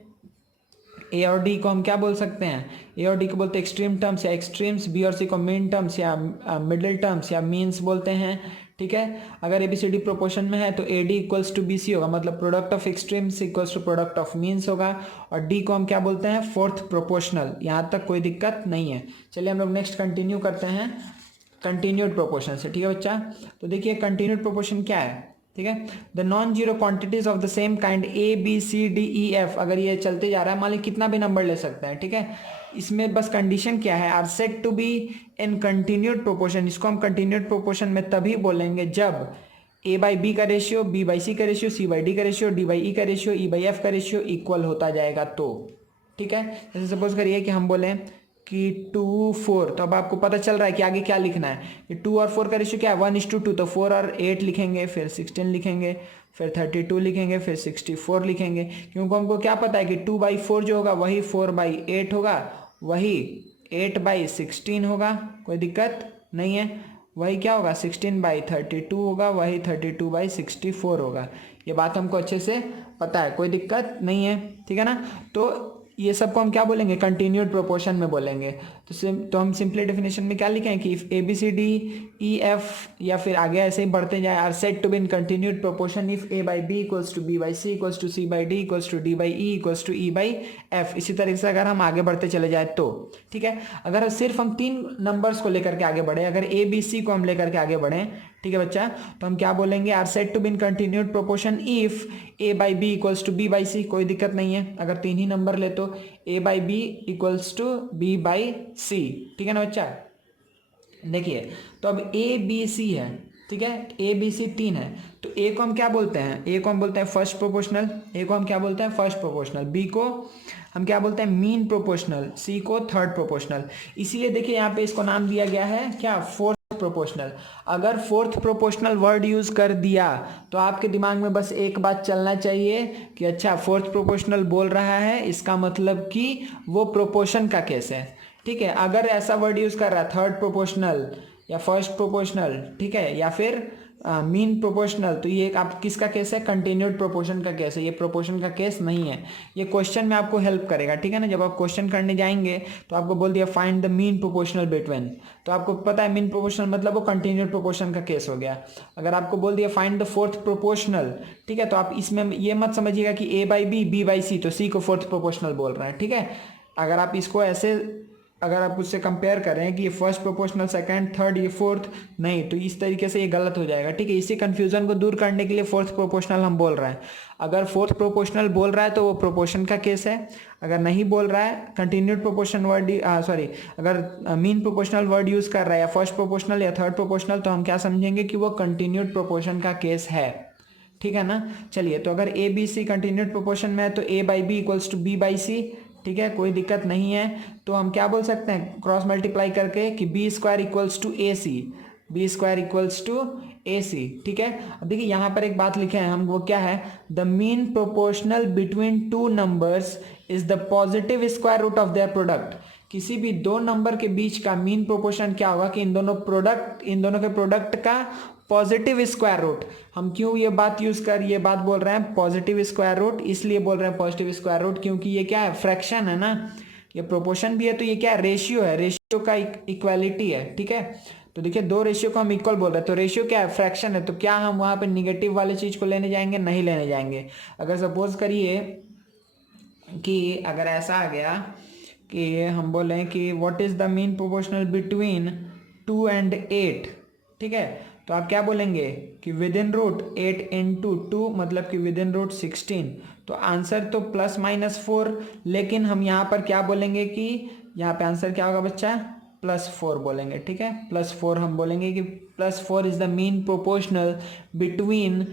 ए और डी को हम क्या बोल सकते हैं, ए और डी को बोलते हैं एक्सट्रीम टर्म्स या एक्सट्रीम्स, बी और सी को मीन टर्म्स या मिडिल टर्म्स या मीन्स बोलते हैं, ठीक है। अगर ABCD प्रोपोर्शन में है तो AD इक्वल्स टू BC होगा, मतलब product of extremes equals to product of means होगा। और D को हम क्या बोलते हैं, फोर्थ प्रोपोर्शनल। यहाँ तक कोई दिक्कत नहीं है। चलिए हम लोग नेक्स्ट कंटिन्यू करते हैं कंटिन्यूड प्रोपोर्शन से, ठीक है बच्चा। तो देखिए कंटिन्यूड प्रोपोर्शन क्या है, ठीक है। The non zero quantities of the same kind ABCDEF, अगर ये चलते जा रहा है मान लीजिए कितना भी नंबर ले सकते हैं, ठीक है। इसमें बस कंडीशन क्या है, are set to be in continued proportion. इसको हम कंटिन्यूड प्रोपोर्शन में तभी बोलेंगे जब A/B का रेशियो, B/C का रेशियो, C/D का रेशियो, D/E का रेशियो, E/F का रेशियो इक्वल होता जाएगा तो, ठीक है। जैसे सपोज करिए कि हम बोलें कि 2 4, तो अब आपको पता चल रहा है कि आगे क्या लिखना है। कि 2 और 4 का रेशियो क्या है 1:2, तो 4 और 8 लिखेंगे, फिर 16 लिखेंगे, फिर 32 लिखेंगे, फिर 64 लिखेंगे, क्योंकि हमको क्या पता है कि 2/4 जो होगा वही 4/8 होगा, वही 8/16 होगा, कोई दिक्कत नहीं है। वही क्या होगा 16/32 होगा, वही 32/64 होगा। ये बात हमको अच्छे से पता है, कोई दिक्कत नहीं है, ठीक है ना। तो ये सबको हम क्या बोलेंगे, कंटिन्यूड प्रोपोर्शन में बोलेंगे। तो हम सिंपली डेफिनेशन में क्या लिखें कि इफ ABCDEF या फिर आगे ऐसे ही बढ़ते जाए are set to be in continued proportion if A/B equals to B/C equals to C/D equals to D/E equals to E/F। इसी तरीके से अगर हम आगे बढ़ते चले जाए तो, ठीक है। अगर सिर्फ हम 3 नंबर्स को लेकर के आगे बढ़े, अगर ABC को हम लेकर के आगे बढ़े, ठीक है बच्चा, तो हम क्या बोलेंगे, are set to be in continued proportion if A/B equals to B/C। कोई दिक्कत नहीं है, अगर 3 ही नंबर ले तो A/B इक्वल्स टू B/C, ठीक है ना बच्चा। देखिए तो अब ABC है, ठीक है, ABC 3 है, तो A को हम क्या बोलते हैं, A को हम बोलते हैं फर्स्ट प्रोपोर्शनल, A को हम क्या बोलते हैं फर्स्ट प्रोपोर्शनल, B को हम क्या बोलते हैं मीन प्रोपोर्शनल, C को थर्ड प्रोपोर्शनल। इसीलिए देखिए यहाँ पे इसको नाम दिया गया है क्या, फोर्थ प्रोपोर्शनल। अगर फोर्थ प्रोपोर्शनल वर्ड यूज कर दिया तो आपके दिमाग में बस एक बात चलना चाहिए कि अच्छा फोर्थ प्रोपोर्शनल बोल रहा है, इसका मतलब कि वो प्रोपोर्शन का केस है, ठीक है। अगर ऐसा वर्ड यूज कर रहा है थर्ड प्रोपोर्शनल या फर्स्ट प्रोपोर्शनल, ठीक है, या फिर मीन प्रोपोर्शनल, तो ये आप किसका केस है, कंटिन्यूड प्रोपोर्शन का केस है, ये प्रोपोर्शन का केस नहीं है। ये क्वेश्चन में आपको हेल्प करेगा, ठीक है ना। जब आप क्वेश्चन करने जाएंगे तो आपको बोल दिया find the mean proportional between, तो आपको पता है मीन प्रोपोर्शनल मतलब वो कंटिन्यूड प्रोपोर्शन का केस हो गया। अगर आपको बोल दिया फाइंड द फोर्थ प्रोपोर्शनल, ठीक है, तो आप इसमें ये मत समझिएगा कि A/B B/C, तो C को फोर्थ प्रोपोर्शनल बोल रहे हैं, ठीक है। अगर आप इसको ऐसे अगर आप उससे कंपेयर करें कि ये फर्स्ट प्रोपोर्शनल, सेकंड, थर्ड, ये फोर्थ, नहीं, तो इस तरीके से ये गलत हो जाएगा, ठीक है। इसी कंफ्यूजन को दूर करने के लिए फोर्थ प्रोपोर्शनल हम बोल रहे हैं। अगर फोर्थ प्रोपोर्शनल बोल रहा है तो वो प्रोपोर्शन का केस है, अगर नहीं बोल रहा है कंटिन्यूड प्रोपोर्शन वर्ड अगर मीन प्रोपोर्शनल वर्ड यूज कर रहा है या फर्स्ट प्रोपोर्शनल या थर्ड प्रोपोर्शनल, तो हम क्या समझेंगे कि वो कंटिन्यूड प्रोपोर्शन का केस है, ठीक है ना। चलिए तो अगर ABC कंटिन्यूड प्रोपोर्शन में है तो A/B इक्वल्स टू B/C, ठीक है, कोई दिक्कत नहीं है। तो हम क्या बोल सकते हैं क्रॉस मल्टीप्लाई करके कि B² equals to AC, B² equals to AC, ठीक है। अब देखिए यहाँ पर एक बात लिखे हैं हम, वो क्या है, द मीन प्रोपोर्शनल बिटवीन 2 नंबर्स is the positive square root of their product. किसी भी 2 नंबर के बीच का मीन प्रोपोर्शन क्या होगा कि इन दोनों के प्रोडक्ट का पॉजिटिव स्क्वायर रूट। हम क्यों ये बात बोल रहे हैं पॉजिटिव स्क्वायर रूट, इसलिए बोल रहे हैं पॉजिटिव स्क्वायर रूट क्योंकि ये क्या है, फ्रैक्शन है ना, ये प्रोपोर्शन भी है तो ये क्या है, रेशियो है, रेशियो का इक्वालिटी है, ठीक है। तो देखिए दो रेशियो को हम इक्वल बोल रहे हैं, तो रेशियो क्या है, फ्रैक्शन है, तो क्या हम वहाँ पे निगेटिव वाली चीज़ को लेने जाएंगे, नहीं लेने जाएंगे। अगर सपोज करिए कि अगर ऐसा आ गया कि हम बोलें कि what is the mean proportional between 2 and 8, ठीक है, तो आप क्या बोलेंगे कि विद इन रूट 8 इंटू 2 मतलब कि विद इन रूट 16। तो आंसर तो +-4, लेकिन हम यहाँ पर क्या बोलेंगे कि यहाँ पे आंसर क्या होगा बच्चा, +4 बोलेंगे, ठीक है, +4 हम बोलेंगे कि +4 is the mean proportional between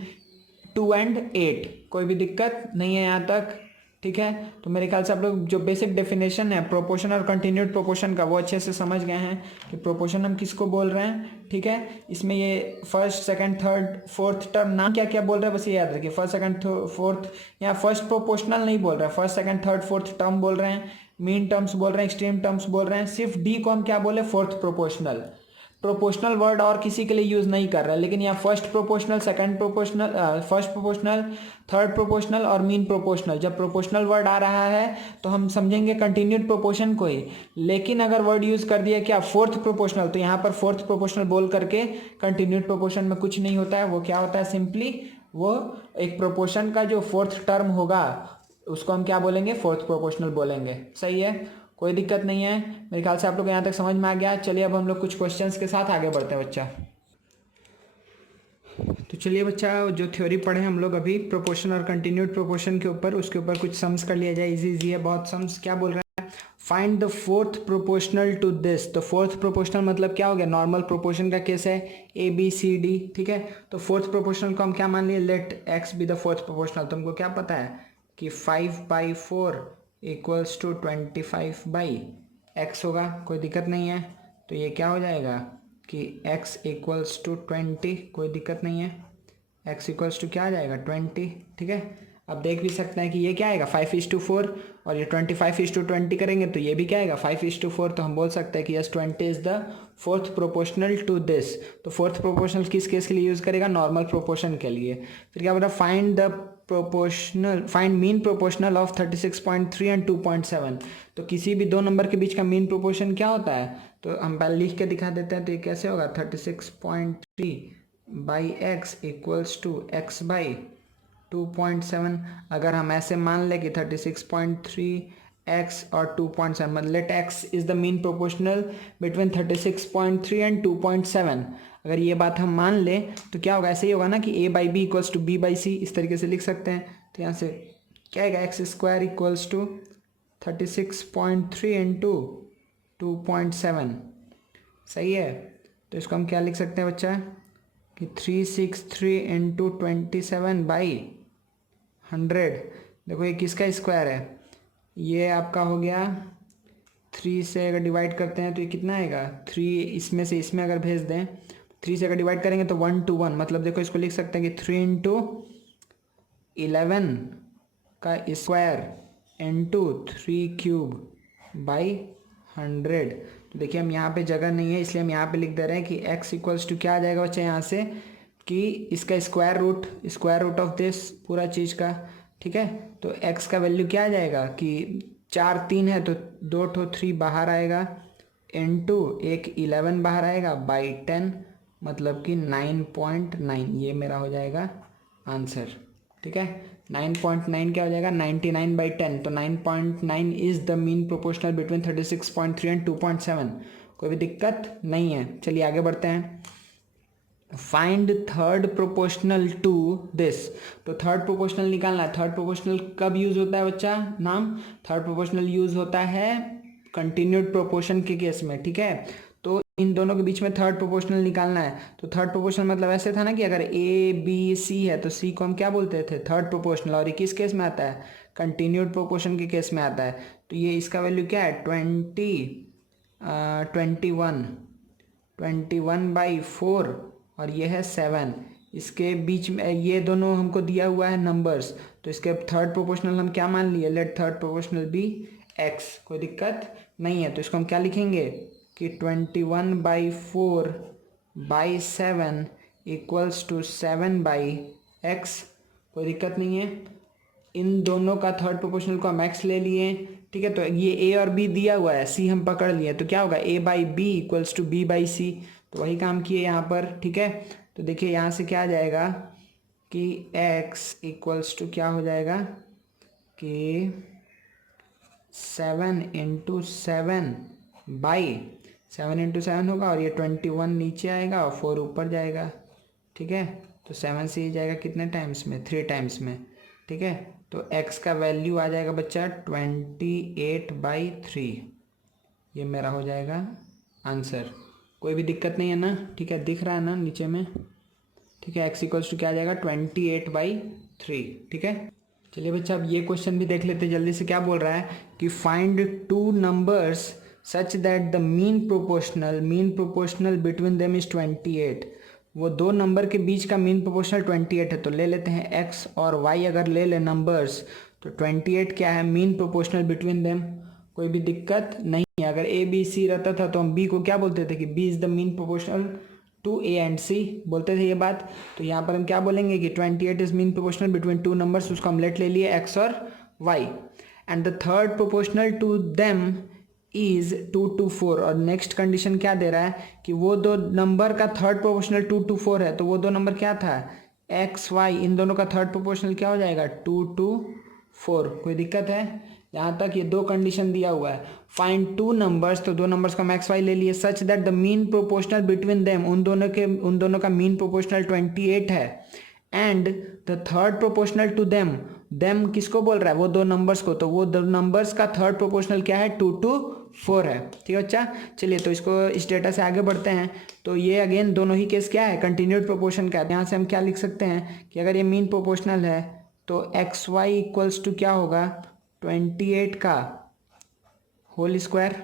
2 and 8। कोई भी दिक्कत नहीं है यहाँ तक, ठीक है। तो मेरे ख्याल से आप लोग जो बेसिक डेफिनेशन है प्रोपोर्शन और कंटिन्यूड प्रोपोर्शन का वो अच्छे से समझ गए हैं कि प्रोपोर्शन हम किसको बोल रहे हैं, ठीक है। इसमें ये first second third fourth term नाम क्या क्या बोल रहे हैं बस ये याद रखिए, फर्स्ट सेकंड फोर्थ, यहाँ फर्स्ट प्रोपोर्शनल नहीं बोल रहे हैं, first second third fourth term बोल रहे हैं, मीन टर्म्स बोल रहे हैं, एक्सट्रीम टर्म्स बोल रहे हैं। सिर्फ डी को हम क्या बोले, फोर्थ प्रोपोर्शनल। प्रोपोर्शनल वर्ड और किसी के लिए यूज़ नहीं कर रहा है, लेकिन यहाँ first proportional, second proportional, first proportional, third proportional और मीन प्रोपोर्शनल। जब प्रोपोर्शनल वर्ड आ रहा है तो हम समझेंगे कंटिन्यूड प्रोपोर्शन को ही, लेकिन अगर वर्ड यूज़ कर दिया क्या फोर्थ प्रोपोर्शनल, तो यहाँ पर फोर्थ प्रोपोर्शनल बोल करके कंटिन्यूड प्रोपोर्शन में कुछ नहीं होता है। वो क्या होता है, सिंपली वो एक प्रोपोर्शन का जो फोर्थ टर्म होगा उसको हम क्या बोलेंगे, फोर्थ प्रोपोर्शनल बोलेंगे। सही है, कोई दिक्कत नहीं है। मेरे ख्याल से आप लोग यहाँ तक समझ में आ गया। चलिए अब हम लोग कुछ क्वेश्चंस के साथ आगे बढ़ते हैं बच्चा। तो चलिए बच्चा, जो थ्योरी पढ़े हम लोग अभी प्रोपोर्शन और कंटिन्यूड प्रोपोर्शन के ऊपर, उसके ऊपर कुछ सम्स कर लिया जाए। इजी इजी है बहुत सम्स। क्या बोल रहे हैं, find the fourth proportional to this. तो फोर्थ प्रोपोर्शनल मतलब क्या हो गया, नॉर्मल प्रोपोर्शन का केस है, ए बी सी डी, ठीक है। तो फोर्थ प्रोपोर्शनल को हम क्या मान लिए, let x be the fourth proportional. तो हमको क्या पता है कि 5/4 इक्वल्स टू 25/x होगा, कोई दिक्कत नहीं है। तो ये क्या हो जाएगा कि x इक्वल्स टू 20, कोई दिक्कत नहीं है, x इक्वल्स टू क्या आ जाएगा 20, ठीक है। अब देख भी सकते हैं कि ये क्या आएगा 5:4, और ये 25:20 करेंगे तो ये भी क्या आएगा 5:4। तो हम बोल सकते हैं कि yes 20 is the fourth proportional to this. तो फोर्थ प्रोपोर्शनल किस केस के लिए यूज़ करेगा, नॉर्मल प्रोपोर्शन के लिए। फिर क्या बोल रहा है, find the proportional, find mean proportional of 36.3 and 2.7। तो किसी भी दो नंबर के बीच का मीन प्रोपोर्शन क्या होता है, तो हम पहले लिख के दिखा देते हैं। तो ये कैसे होगा, 36.3/x equals to x by 2.7। अगर हम ऐसे मान लें कि 36.3x और 2.7 मतलब let x is the mean proportional between 36.3 and 2.7, अगर ये बात हम मान लें तो क्या होगा, ऐसे ही होगा ना कि a by B equals to B by C, इस तरीके से लिख सकते हैं। तो यहाँ से क्या आएगा, x square equals to 36.3 into 2.7। सही है, तो इसको हम क्या लिख सकते हैं बच्चा कि 363 इंटू 27/100। देखो ये किसका स्क्वायर है, ये आपका हो गया 3 से अगर डिवाइड करते हैं तो ये कितना आएगा 3, इसमें से इसमें अगर भेज दें 3 से अगर डिवाइड करेंगे तो 1 to 1, मतलब देखो इसको लिख सकते हैं कि 3 इंटू 11 का स्क्वायर इंटू 3³/100। तो देखिए हम यहाँ पे जगह नहीं है इसलिए हम यहाँ पे लिख दे रहे हैं कि x इक्वल्स टू क्या आ जाएगा बच्चा यहाँ से कि इसका स्क्वायर रूट ऑफ दिस पूरा चीज़ का, ठीक है। तो x का वैल्यू क्या आ जाएगा कि 4 3 है तो 2 ठो 3 बाहर आएगा, इंटू एक 11 बाहर आएगा बाई 10, मतलब कि 9.9। ये मेरा हो जाएगा आंसर, ठीक है। 9.9 क्या हो जाएगा 99/10। तो 9.9 is the mean proportional between 36.3 and 2.7। कोई भी दिक्कत नहीं है। चलिए आगे बढ़ते हैं। Find third proportional to this. तो थर्ड प्रोपोर्शनल निकालना है। थर्ड प्रोपोर्शनल कब यूज होता है बच्चा, नाम, थर्ड प्रोपोर्शनल यूज होता है कंटिन्यूड प्रोपोर्शन के केस में, ठीक है। तो इन दोनों के बीच में थर्ड प्रोपोर्शनल निकालना है। तो थर्ड प्रोपोर्शनल मतलब ऐसे था ना कि अगर ए बी सी है तो सी को हम क्या बोलते थे, थर्ड प्रोपोर्शनल। और ये किस केस में आता है, कंटिन्यूड प्रोपोर्शन के केस में आता है। तो ये इसका वैल्यू क्या है 21/4 और ये है 7। इसके बीच में ये दोनों हमको दिया हुआ है नंबर्स, तो इसके थर्ड प्रोपोर्शनल हम क्या मान लिए, let third proportional be x। कोई दिक्कत नहीं है। तो इसको हम क्या लिखेंगे कि 21/4/7 इक्वल्स टू 7/x। कोई दिक्कत नहीं है। इन दोनों का थर्ड प्रोपोर्शनल को हम x ले लिए, ठीक है। तो ये a और b दिया हुआ है, c हम पकड़ लिए, तो क्या होगा a by B equals to b by C. तो वही काम किए यहाँ पर, ठीक है। तो देखिए यहाँ से क्या आ जाएगा कि x इक्वल्स टू क्या हो जाएगा कि 7 × 7 होगा और ये 21 नीचे आएगा और 4 ऊपर जाएगा, ठीक है। तो 7 से ये जाएगा कितने टाइम्स में, 3 टाइम्स में, ठीक है। तो x का वैल्यू आ जाएगा बच्चा 28/3, ये मेरा हो जाएगा आंसर। कोई भी दिक्कत नहीं है ना, ठीक है, दिख रहा है ना नीचे में, ठीक है। x इक्वल्स टू क्या आ जाएगा 28/3, ठीक है। चलिए बच्चा अब ये क्वेश्चन भी देख लेते जल्दी से। क्या बोल रहा है कि find 2 numbers such that the mean proportional between them is 28। वो 2 नंबर के बीच का मीन प्रोपोर्शनल 28 है। तो ले लेते हैं x और y, अगर ले ले नंबर्स तो 28 क्या है मीन प्रोपोर्शनल बिटवीन देम, कोई भी दिक्कत नहीं है। अगर a b c रहता था तो हम b को क्या बोलते थे कि b is the mean proportional to a and c, बोलते थे ये बात। तो यहाँ पर हम क्या बोलेंगे कि 28 is mean proportional between 2 numbers, उसको हम लेट ले लिए x और y। And the third proportional to them is 2 to 4। और नेक्स्ट कंडीशन क्या दे रहा है कि वो 2 नंबर का थर्ड प्रोपोर्शनल 2 to 4 है। तो वो 2 नंबर क्या था x y, इन दोनों का थर्ड प्रोपोर्शनल क्या हो जाएगा 2 to 4। कोई दिक्कत है यहाँ तक? ये 2 कंडीशन दिया हुआ है। फाइंड 2 नंबर्स, तो 2 नंबर्स का मैक्स वाई ले लिए, such that the mean proportional between them, उन दोनों का मीन प्रोपोर्शनल 28 है। And the third proportional to them, them किसको बोल रहा है वो 2 नंबर्स को, तो वो 2 नंबर्स का थर्ड प्रोपोर्शनल क्या है 2 to 4 है, ठीक है बच्चा। चलिए तो इसको इस डेटा से आगे बढ़ते हैं। तो ये अगेन दोनों ही केस क्या है कंटिन्यूड प्रोपोर्शन का है। यहाँ से हम क्या लिख सकते हैं कि अगर ये मीन प्रोपोर्शनल है तो एक्स वाई इक्वल्स टू क्या होगा 28 का whole square,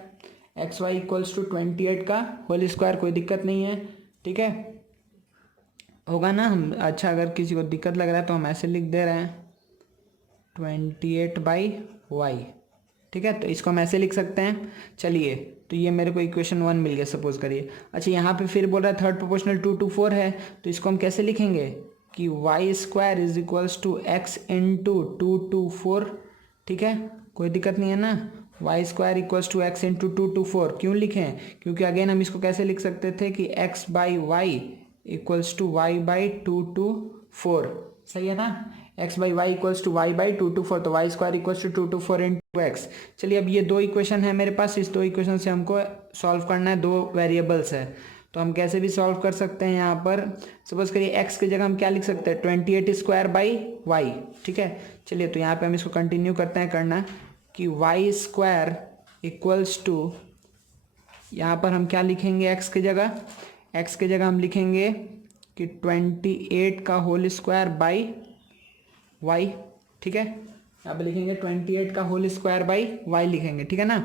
x y equals to 28 का होल स्क्वायर। कोई दिक्कत नहीं है, ठीक है, होगा ना हम। अच्छा अगर किसी को दिक्कत लग रहा है तो हम ऐसे लिख दे रहे हैं 28/y, ठीक है। तो इसको हम ऐसे लिख सकते हैं। चलिए तो ये मेरे को इक्वेशन 1 मिल गया सपोज करिए। अच्छा यहाँ पे फिर बोल रहा है थर्ड प्रोपोर्शनल 2 to 4 है, तो इसको हम कैसे लिखेंगे कि y square is equals to x into 2 to 4, ठीक है। कोई दिक्कत नहीं है ना। Y square equals to x into 2 to 4 क्यों लिखें, क्योंकि अगेन हम इसको कैसे लिख सकते थे कि x by y equals to y by 2 to 4, सही है ना। x by y equals to y by 2 to 4, तो y square equals to 2 to 4 into x. चलिए अब ये 2 इक्वेशन है मेरे पास, इस 2 इक्वेशन से हमको सॉल्व करना है। 2 वेरिएबल्स है तो हम कैसे भी सॉल्व कर सकते हैं। यहाँ पर सपोज करिए x की जगह हम क्या लिख सकते हैं 28 स्क्वायर बाई वाई, ठीक है। चलिए तो यहाँ पे हम इसको कंटिन्यू करते हैं करना कि वाई स्क्वायर इक्वल्स टू, यहाँ पर हम क्या लिखेंगे x की जगह हम लिखेंगे कि 28 का होल स्क्वायर बाई वाई, ठीक है। यहाँ पे लिखेंगे 28 का होल स्क्वायर बाई वाई लिखेंगे, ठीक है ना,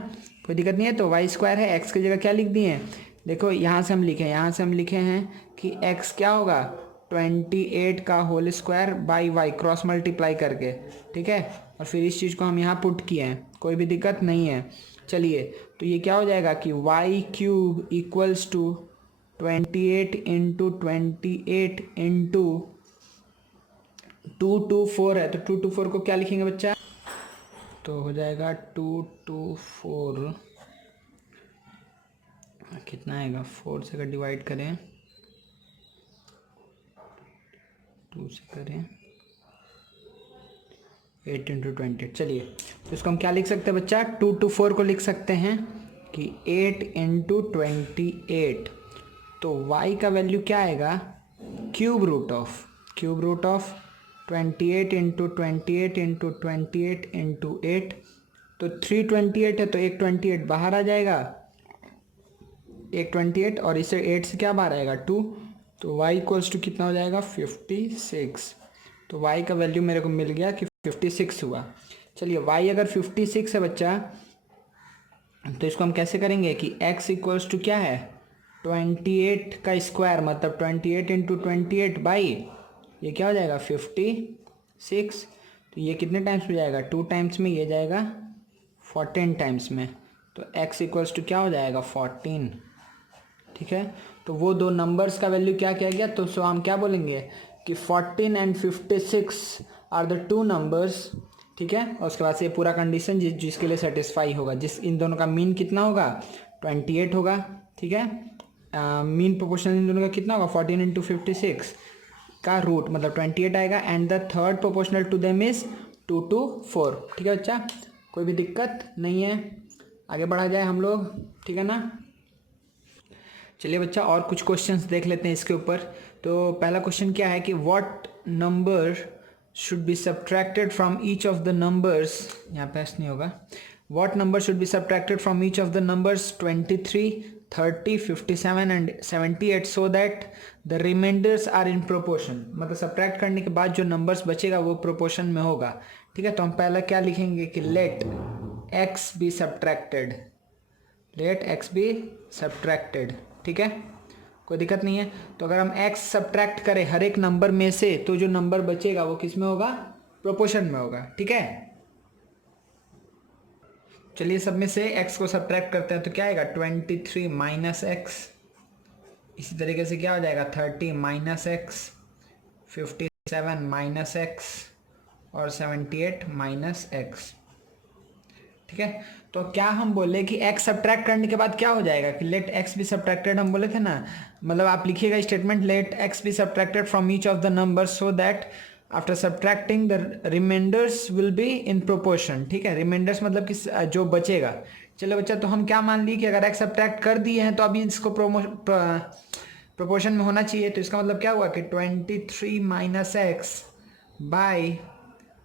कोई दिक्कत नहीं है। तो वाई स्क्वायर है, x की जगह क्या लिख दिए हैं, देखो यहाँ से हम लिखे हैं कि x क्या होगा 28 का whole square by y cross multiply करके, ठीक है। और फिर इस चीज़ को हम यहाँ पुट किए हैं, कोई भी दिक्कत नहीं है। चलिए तो ये क्या हो जाएगा कि y cube equals to 28 into 28 into 2 to 4 है, तो 2 to 4 को क्या लिखेंगे बच्चा, तो हो जाएगा 2 to 4 कितना आएगा 4 से अगर डिवाइड करें 2 से करें 8 इंटू 28। चलिए तो इसको हम क्या लिख सकते हैं बच्चा 2 to 4 को लिख सकते हैं कि 8 इंटू 28। तो y का वैल्यू क्या आएगा cube root of 28 into 28 into 28 into 8, तो 328 है तो एक 28 बाहर आ जाएगा, एक 28 और इसे 8 से क्या बाहर आएगा 2, तो y इक्वल्स टू कितना हो जाएगा 56। तो y का वैल्यू मेरे को मिल गया कि 56 हुआ। चलिए y अगर 56 है बच्चा तो इसको हम कैसे करेंगे कि x इक्वल्स टू क्या है 28 का स्क्वायर, मतलब 28 इंटू 28 बाई ये क्या हो जाएगा 56। तो ये कितने टाइम्स में जाएगा 2 टाइम्स में, ये जाएगा 14 टाइम्स में, तो x इक्वल्स टू क्या हो जाएगा 14, ठीक है। तो वो 2 नंबर्स का वैल्यू क्या किया गया, तो सो हम क्या बोलेंगे कि 14 एंड 56 आर द 2 नंबर्स, ठीक है। और उसके बाद से ये पूरा कंडीशन जिसके लिए सेटिस्फाई होगा, जिस इन दोनों का मीन कितना होगा 28 होगा, ठीक है। मीन प्रोपोर्शनल इन दोनों का कितना होगा 14 इंटू 56 का रूट मतलब 28 आएगा and the third proportional to them is 2 to 4। ठीक है बच्चा, कोई भी दिक्कत नहीं है, आगे बढ़ा जाए हम लोग, ठीक है ना। चलिए बच्चा और कुछ क्वेश्चंस देख लेते हैं इसके ऊपर। तो पहला क्वेश्चन क्या है कि what number should be subtracted from each of the numbers, यहाँ पे ऐसा नहीं होगा, what number should be subtracted from each of the numbers 23, 30, 57 and 78 so that the remainders are in proportion. मतलब सब्ट्रैक्ट करने के बाद जो नंबर्स बचेगा वो प्रोपोर्शन में होगा। ठीक है, तो हम पहला क्या लिखेंगे कि let x be subtracted, let x be subtracted. ठीक है, कोई दिक्कत नहीं है। तो अगर हम x सब्ट्रैक्ट करें हर एक नंबर में से तो जो नंबर बचेगा वो किस में होगा, प्रोपोर्शन में होगा। ठीक है, चलिए सब में से x को सब्ट्रैक्ट करते हैं तो क्या आएगा 23 माइनस एक्स, इसी तरीके से क्या हो जाएगा 30 माइनस एक्स, 57 माइनस एक्स और 78 माइनस एक्स। ठीक है, तो क्या हम बोले कि x सब्ट्रैक्ट करने के बाद क्या हो जाएगा कि लेट x बी सब्ट्रैक्टेड, हम बोले थे ना, मतलब आप लिखिएगा statement let x be subtracted from each of the numbers so that after subtracting the remainders will be in proportion. ठीक है, रिमाइंडर्स मतलब कि जो बचेगा। चलो बच्चा, तो हम क्या मान ली कि अगर x सब्ट्रैक्ट कर दिए हैं तो अभी इसको प्रोपोर्शन में होना चाहिए। तो इसका मतलब क्या हुआ कि 23 minus x by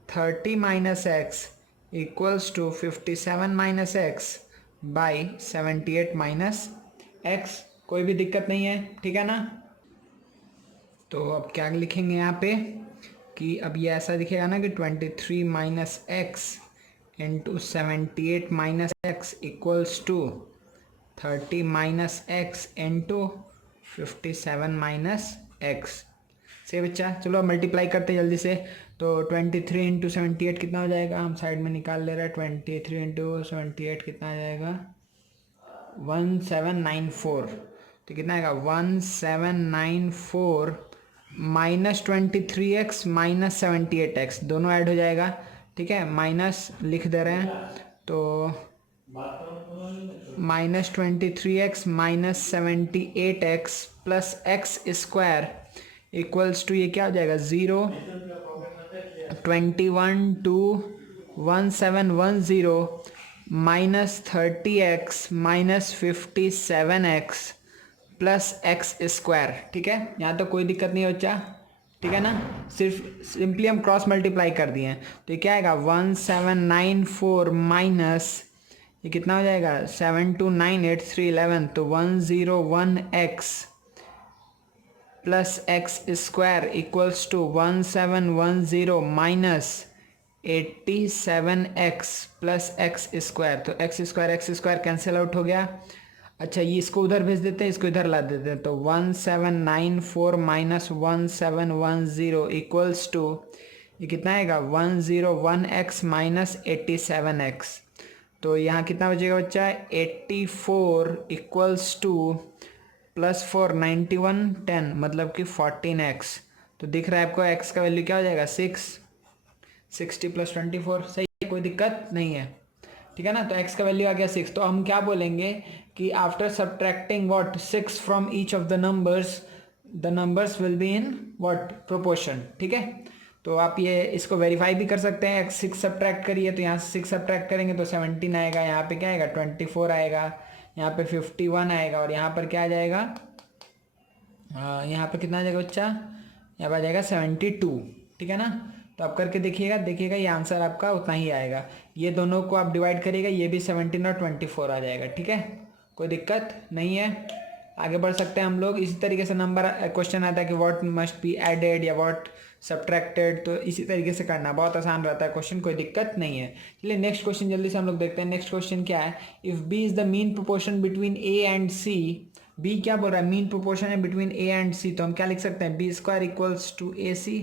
30 minus x equals to 57 minus x by 78 minus x. कोई भी दिक्कत नहीं है, ठीक है ना। तो अब क्या लिखेंगे यहाँ पे कि अब ये ऐसा दिखेगा ना कि 23 minus x into 78 minus x equals to 30 minus x into 57 minus x. से बच्चा, चलो अब मल्टीप्लाई करते हैं जल्दी से। तो 23 इंटू 78 कितना हो जाएगा, हम साइड में निकाल ले रहे हैं। 23 इंटू 78 कितना आ जाएगा 1794। तो कितना आएगा 1794 माइनस 23x माइनस 78x, दोनों ऐड हो जाएगा। ठीक है, माइनस लिख दे रहे हैं तो minus 23x minus 78x plus x square equals to ये क्या हो जाएगा 0 21 to 1710 minus 30x minus 57x plus x square. ठीक है, यहाँ तो कोई दिक्कत नहीं है बच्चा, ठीक है ना। सिर्फ सिंपली हम क्रॉस मल्टीप्लाई कर दिए हैं तो ये क्या आएगा 1794 माइनस ये कितना हो जाएगा 7298311, तो 101x plus x square equals to 1710 minus 87x plus x square. तो एक्स स्क्वायर कैंसिल आउट हो गया। अच्छा, ये इसको उधर भेज देते हैं, इसको इधर ला देते हैं। तो 1794 माइनस 1710 इक्वल्स टू ये कितना आएगा 101x माइनस 87x। तो यहाँ कितना बचेगा बच्चा 84 इक्वल्स टू प्लस 4 91 10 मतलब कि 14x। तो दिख रहा है आपको x का वैल्यू क्या हो जाएगा 60 प्लस 24, सही है, कोई दिक्कत नहीं है, ठीक है ना। तो x का वैल्यू आ गया 6। तो हम क्या बोलेंगे कि after subtracting what 6 from each of the numbers will be in what proportion. ठीक है, तो आप ये इसको वेरीफाई भी कर सकते हैं। 6 सब्ट्रैक्ट करिए तो यहाँ से 6 सब्ट्रैक्ट करेंगे तो 17 आएगा, यहाँ पे क्या आएगा 24 आएगा, यहाँ पे 51 आएगा और यहाँ पर क्या आ जाएगा यहाँ पे कितना आ जाएगा बच्चा, यहाँ पर आ जाएगा 72। ठीक है ना, तो आप करके देखिएगा ये आंसर आपका उतना ही आएगा। ये दोनों को आप डिवाइड करिएगा, ये भी 17 और 24 आ जाएगा। ठीक है, कोई दिक्कत नहीं है, आगे बढ़ सकते हैं हम लोग। इसी तरीके से नंबर क्वेश्चन आता है कि व्हाट मस्ट बी एडेड या व्हाट सब्ट्रैक्टेड, तो इसी तरीके से करना, बहुत आसान रहता है क्वेश्चन, कोई दिक्कत नहीं है। चलिए नेक्स्ट क्वेश्चन जल्दी से हम लोग देखते हैं। नेक्स्ट क्वेश्चन क्या है, if b is the mean proportion between a and c. B क्या बोल रहा है, मीन प्रोपोर्शन है बिटवीन ए एंड सी, तो हम क्या लिख सकते हैं b square equals to a c,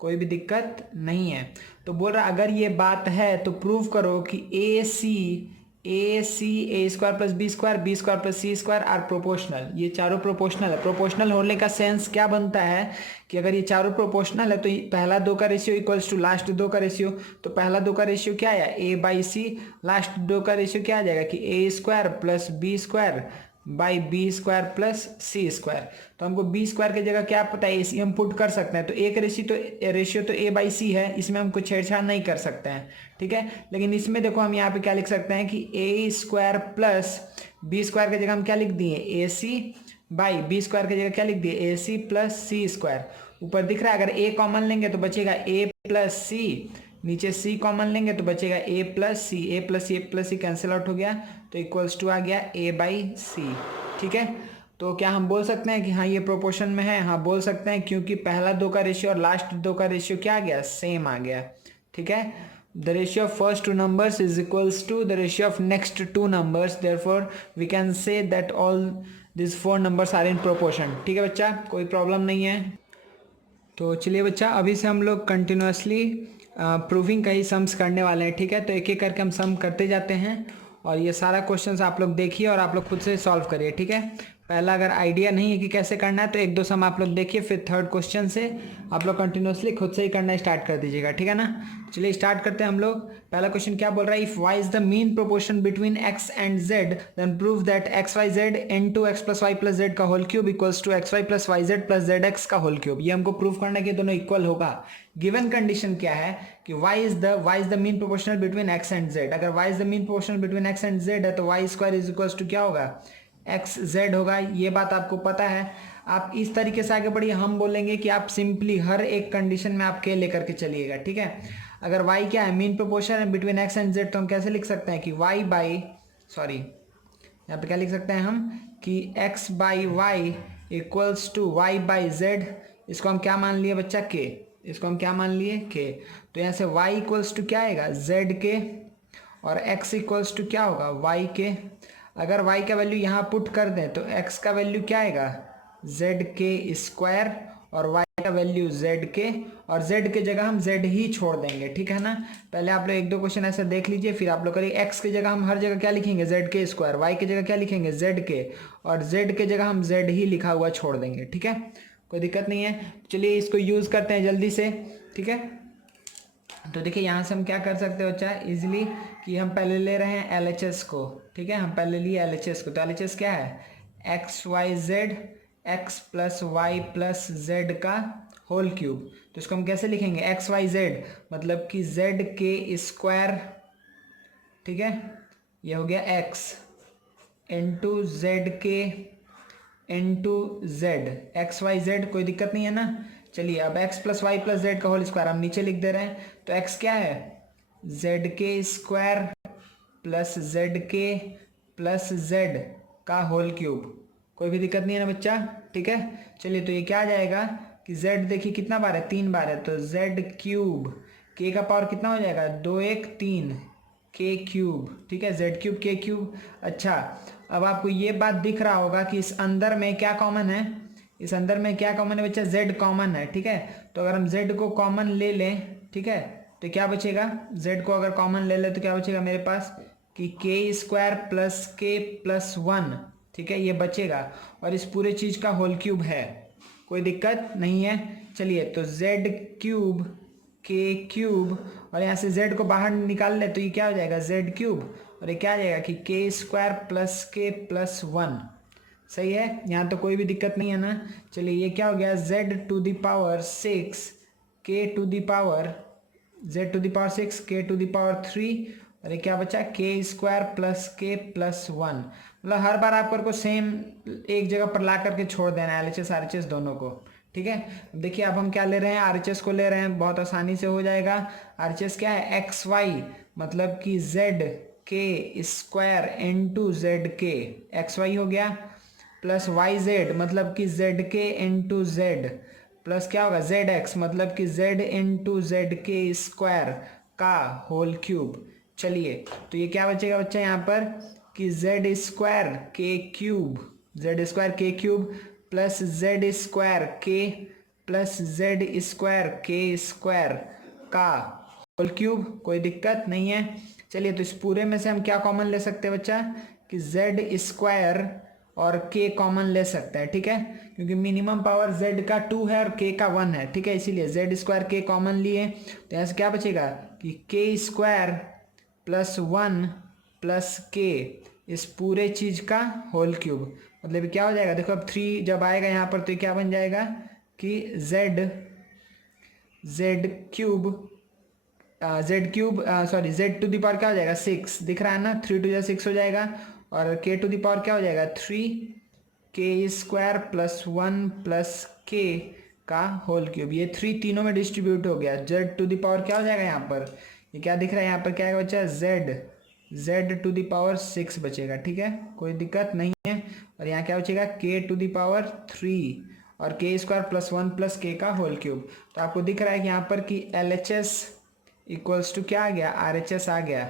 कोई भी दिक्कत नहीं है। तो बोल रहा अगर ये बात है तो प्रूव करो कि A C A square plus B square plus C square are proportional. ये चारों प्रोपोर्शनल है। प्रोपोर्शनल होने का सेंस क्या बनता है कि अगर ये चारों प्रोपोर्शनल है तो पहला 2 का रेशियो इक्वल्स टू लास्ट 2 का रेशियो। तो पहला 2 का रेशियो क्या आया a बाई सी, लास्ट 2 का रेशियो क्या आ जाएगा कि A square plus B square by B square plus C square. तो हमको बी स्क्वायर की जगह क्या पता है, ए सी हम पुट कर सकते हैं। तो एक रेशियो तो ए बाई सी है, इसमें हम कुछ छेड़छाड़ नहीं कर सकते हैं, ठीक है। लेकिन इसमें देखो हम यहाँ पे क्या लिख सकते हैं कि A square plus B square की जगह हम क्या लिख दिए, ए सी बाई बी स्क्वायर की जगह क्या लिख दिए, ए सी प्लस सी स्क्वायर। ऊपर दिख रहा है, अगर ए कॉमन लेंगे तो बचेगा ए प्लस सी, नीचे सी कॉमन लेंगे तो बचेगा ए प्लस सी, ए प्लस सी कैंसिल आउट हो गया, तो इक्वल्स टू आ गया ए बाई सी, ठीक है। तो क्या हम बोल सकते हैं कि हाँ ये प्रोपोर्शन में है, हाँ बोल सकते हैं, क्योंकि पहला दो का रेशियो और लास्ट दो का रेशियो क्या आ गया, सेम आ गया, ठीक है। The ratio of first two numbers is equals to the ratio of next two numbers, therefore we can say that all this four numbers are in proportion, ठीक है बच्चा, कोई प्रॉब्लम नहीं है। तो चलिए बच्चा, अभी से हम लोग कंटिन्यूसली प्रूविंग का ही सम्स करने वाले हैं, ठीक है। तो एक एक करके हम सम करते जाते हैं और ये सारा क्वेश्चंस आप लोग देखिए और आप लोग खुद से सॉल्व करिए, ठीक है। पहला अगर आइडिया नहीं है कि कैसे करना है तो एक दो सम आप लोग देखिए, फिर थर्ड क्वेश्चन से आप लोग कंटिन्यूसली खुद से ही करना स्टार्ट कर दीजिएगा, ठीक है ना। चलिए स्टार्ट करते हैं हम लोग। पहला क्वेश्चन क्या बोल रहा है, if y is the mean proportion between x and z then prove that X Y Z into X plus Y plus Z का whole cube equals to X Y plus Y Z plus Z X का whole cube. ये हमको prove करना है कि दोनों equal होगा। Given condition क्या है कि y is the mean proportional between x and z। अगर y is the mean proportional between x and z है तो y square is equals to क्या होगा, एक्स जेड होगा। ये बात आपको पता है। आप इस तरीके से आगे बढ़िए, हम बोलेंगे कि आप सिंपली हर एक कंडीशन में आप के लेकर के चलिएगा, ठीक है। अगर y क्या है, मीन प्रोपोर्शन है बिटवीन x एंड z, तो हम कैसे लिख सकते हैं कि यहाँ पे क्या लिख सकते हैं हम कि x by y equals to y by z. इसको हम क्या मान लिए बच्चा, के। इसको हम क्या मान लिए, के। तो यहाँ से y इक्वल्स टू क्या आएगा, z के, और x इक्वल्स टू क्या होगा, y के। अगर y का वैल्यू यहाँ पुट कर दें तो x का वैल्यू क्या आएगा, z के स्क्वायर, और y का वैल्यू z के, और z के जगह हम z ही छोड़ देंगे, ठीक है ना। पहले आप लोग एक दो क्वेश्चन ऐसे देख लीजिए, फिर आप लोग करिए। x की जगह हम हर जगह क्या लिखेंगे, z के स्क्वायर, y की जगह क्या लिखेंगे, z के, और z के जगह हम z ही लिखा हुआ छोड़ देंगे, ठीक है। कोई दिक्कत नहीं है। चलिए इसको यूज़ करते हैं जल्दी से, ठीक है। तो देखिए यहाँ से हम क्या कर सकते हो बच्चा इजीली, कि हम पहले ले रहे हैं LHS को, ठीक है। हम पहले लिए LHS को, तो LHS क्या है, x Y z x plus Y plus Z का होल क्यूब। तो इसको हम कैसे लिखेंगे, एक्स वाई जेड मतलब कि जेड के स्क्वायर, ठीक है। ये हो गया एक्स इंटू जेड के into z, x Y z, कोई दिक्कत नहीं है ना। चलिए अब x plus Y plus Z का होल स्क्वायर हम नीचे लिख दे रहे हैं। तो x क्या है, z के स्क्वायर प्लस z के प्लस z का होल क्यूब। कोई भी दिक्कत नहीं है ना बच्चा, ठीक है। चलिए तो ये क्या आ जाएगा कि z देखिए कितना बार है, 3 बार है, तो z क्यूब, k का पावर कितना हो जाएगा, 2 1 3 k क्यूब, ठीक है, z क्यूब k क्यूब। अच्छा अब आपको ये बात दिख रहा होगा कि इस अंदर में क्या कॉमन है, इस अंदर में क्या कॉमन है बच्चा, z कॉमन है, ठीक है। तो अगर हम z को कॉमन ले लें, ठीक है, तो क्या बचेगा, z को अगर कॉमन ले ले तो क्या बचेगा मेरे पास कि k square plus k plus 1, ठीक है, ये बचेगा। और इस पूरे चीज़ का होल क्यूब है, कोई दिक्कत नहीं है। चलिए तो z क्यूब k क्यूब, और यहाँ से z को बाहर निकाल ले तो ये क्या हो जाएगा, z क्यूब, और ये क्या आ जाएगा कि k square plus k plus 1। सही है, यहाँ तो कोई भी दिक्कत नहीं है ना। चलिए ये क्या हो गया, z to the power 6 k to the power z to the power 6 k to the power 3, और ये क्या बचा, k square plus k plus 1। मतलब हर बार आपको सेम एक जगह पर ला करके छोड़ देना है LHS RHS दोनों को, ठीक है। देखिए अब हम क्या ले रहे हैं, RHS को ले रहे हैं, बहुत आसानी से हो जाएगा। RHS क्या है, एक्स वाई मतलब कि z के स्क्वायर इंटू जेड के, एक्स वाई हो गया, प्लस वाई जेड मतलब कि जेड के इंटू जेड, प्लस क्या होगा जेड एक्स मतलब कि जेड इंटू जेड के स्क्वायर का होल क्यूब। चलिए तो ये क्या बचेगा बच्चा यहाँ पर कि Z square k cube, Z square k cube plus Z square के प्लस जेड स्क्वायर के स्क्वायर का होल क्यूब। कोई दिक्कत नहीं है। चलिए तो इस पूरे में से हम क्या कॉमन ले सकते हैं बच्चा कि जेड स्क्वायर और k कॉमन ले सकते हैं, ठीक है, क्योंकि मिनिमम पावर z का 2 है और k का 1 है, ठीक है, इसीलिए z स्क्वायर k कॉमन लिए। तो यहाँ से क्या बचेगा कि k square plus 1 plus k इस पूरे चीज का होल क्यूब। मतलब क्या हो जाएगा, देखो अब 3 जब आएगा यहाँ पर तो ये क्या बन जाएगा कि z cube sorry z to the power क्या हो जाएगा 6, दिख रहा है ना, 3 टू 6 हो जाएगा, और के टू द पावर क्या हो जाएगा 3 k² प्लस 1 प्लस के का होल क्यूब। ये 3 तीनों में डिस्ट्रीब्यूट हो गया। जेड टू द पावर क्या हो जाएगा यहाँ पर, ये क्या दिख रहा है यहाँ पर, क्या बचा जेड टू द पावर 6 बचेगा। ठीक है, कोई दिक्कत नहीं है। और यहाँ क्या बचेगा के टू द पावर 3 और k² प्लस 1 प्लस के का होल क्यूब। तो आपको दिख रहा है कि यहाँ पर कि LHS इक्वल्स टू क्या आ गया, RHS आ गया।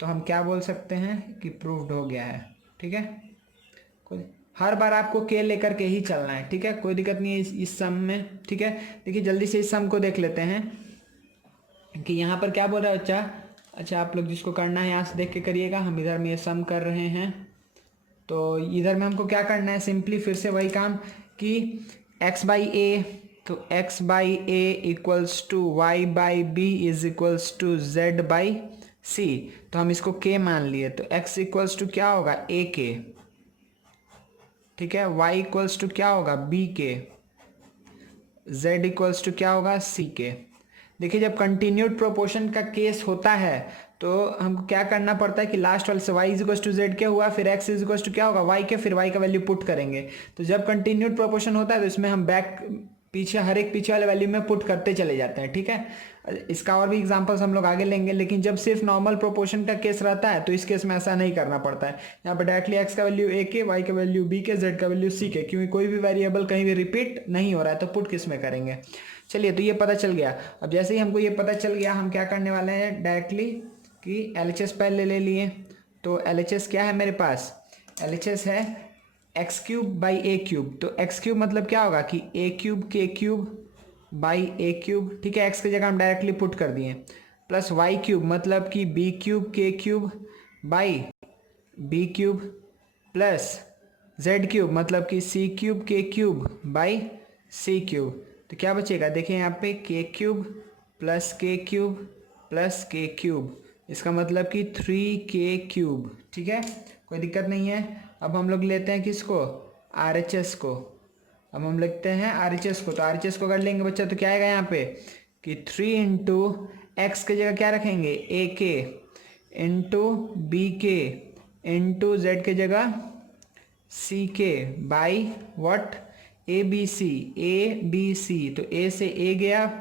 तो हम क्या बोल सकते हैं कि प्रूव्ड हो गया है। ठीक है, कोई हर बार आपको के लेकर के ही चलना है। ठीक है, कोई दिक्कत नहीं है इस सम में। ठीक है, देखिए जल्दी से इस सम को देख लेते हैं कि यहाँ पर क्या बोल रहा है बच्चा। अच्छा, आप लोग जिसको करना है यहाँ से देख के करिएगा, हम इधर में ये सम कर रहे हैं। तो इधर में हमको क्या करना है, सिंपली फिर से वही काम कि x/a, तो x/a equals to y/b is equals to z/c। तो हम इसको k मान लिए, तो x इक्वल्स टू क्या होगा ak, ठीक है, y इक्वल्स टू क्या होगा bk, z इक्वल्स टू क्या होगा ck। देखिए जब कंटिन्यूड प्रोपोर्शन का केस होता है तो हमको क्या करना पड़ता है कि लास्ट वाले से y is equals to z क्या हुआ, फिर x इज इक्वल्स टू क्या होगा y के, फिर y का वैल्यू पुट करेंगे। तो जब कंटिन्यूड प्रोपोर्शन होता है तो इसमें हम पीछे हर एक पीछे वाले वैल्यू में पुट करते चले जाते हैं। ठीक है, इसका और भी एग्जांपल्स हम लोग आगे लेंगे, लेकिन जब सिर्फ नॉर्मल प्रोपोर्शन का केस रहता है तो इस केस में ऐसा नहीं करना पड़ता है। यहाँ पर डायरेक्टली x का वैल्यू a के, y का वैल्यू b के, z का वैल्यू c के, क्योंकि कोई भी वेरिएबल कहीं भी रिपीट नहीं हो रहा है तो पुट किस में करेंगे। चलिए, तो ये पता चल गया। अब जैसे ही हमको ये पता चल गया, हम क्या करने वाले हैं डायरेक्टली कि LHS पहले ले लिए। तो LHS क्या है मेरे पास, LHS है x³/a³। तो x³ मतलब क्या होगा कि a³k³/a³। ठीक है, x की जगह हम डायरेक्टली पुट कर दिए, प्लस y³ मतलब कि b³k³/b³ प्लस z³ मतलब कि c³k³/c³। तो क्या बचेगा, देखिए यहाँ पे k³ plus k³ plus k³, इसका मतलब कि 3k³। ठीक है, कोई दिक्कत नहीं है। अब हम लोग लेते हैं किसको, RHS को। अब हम लिखते हैं RHS को, तो RHS को अगर लेंगे बच्चा तो क्या आएगा यहाँ पे कि 3 इंटू एक्स की जगह क्या रखेंगे AK into BK into Z की जगह CK बाई व्हाट ABC। तो A से A गया,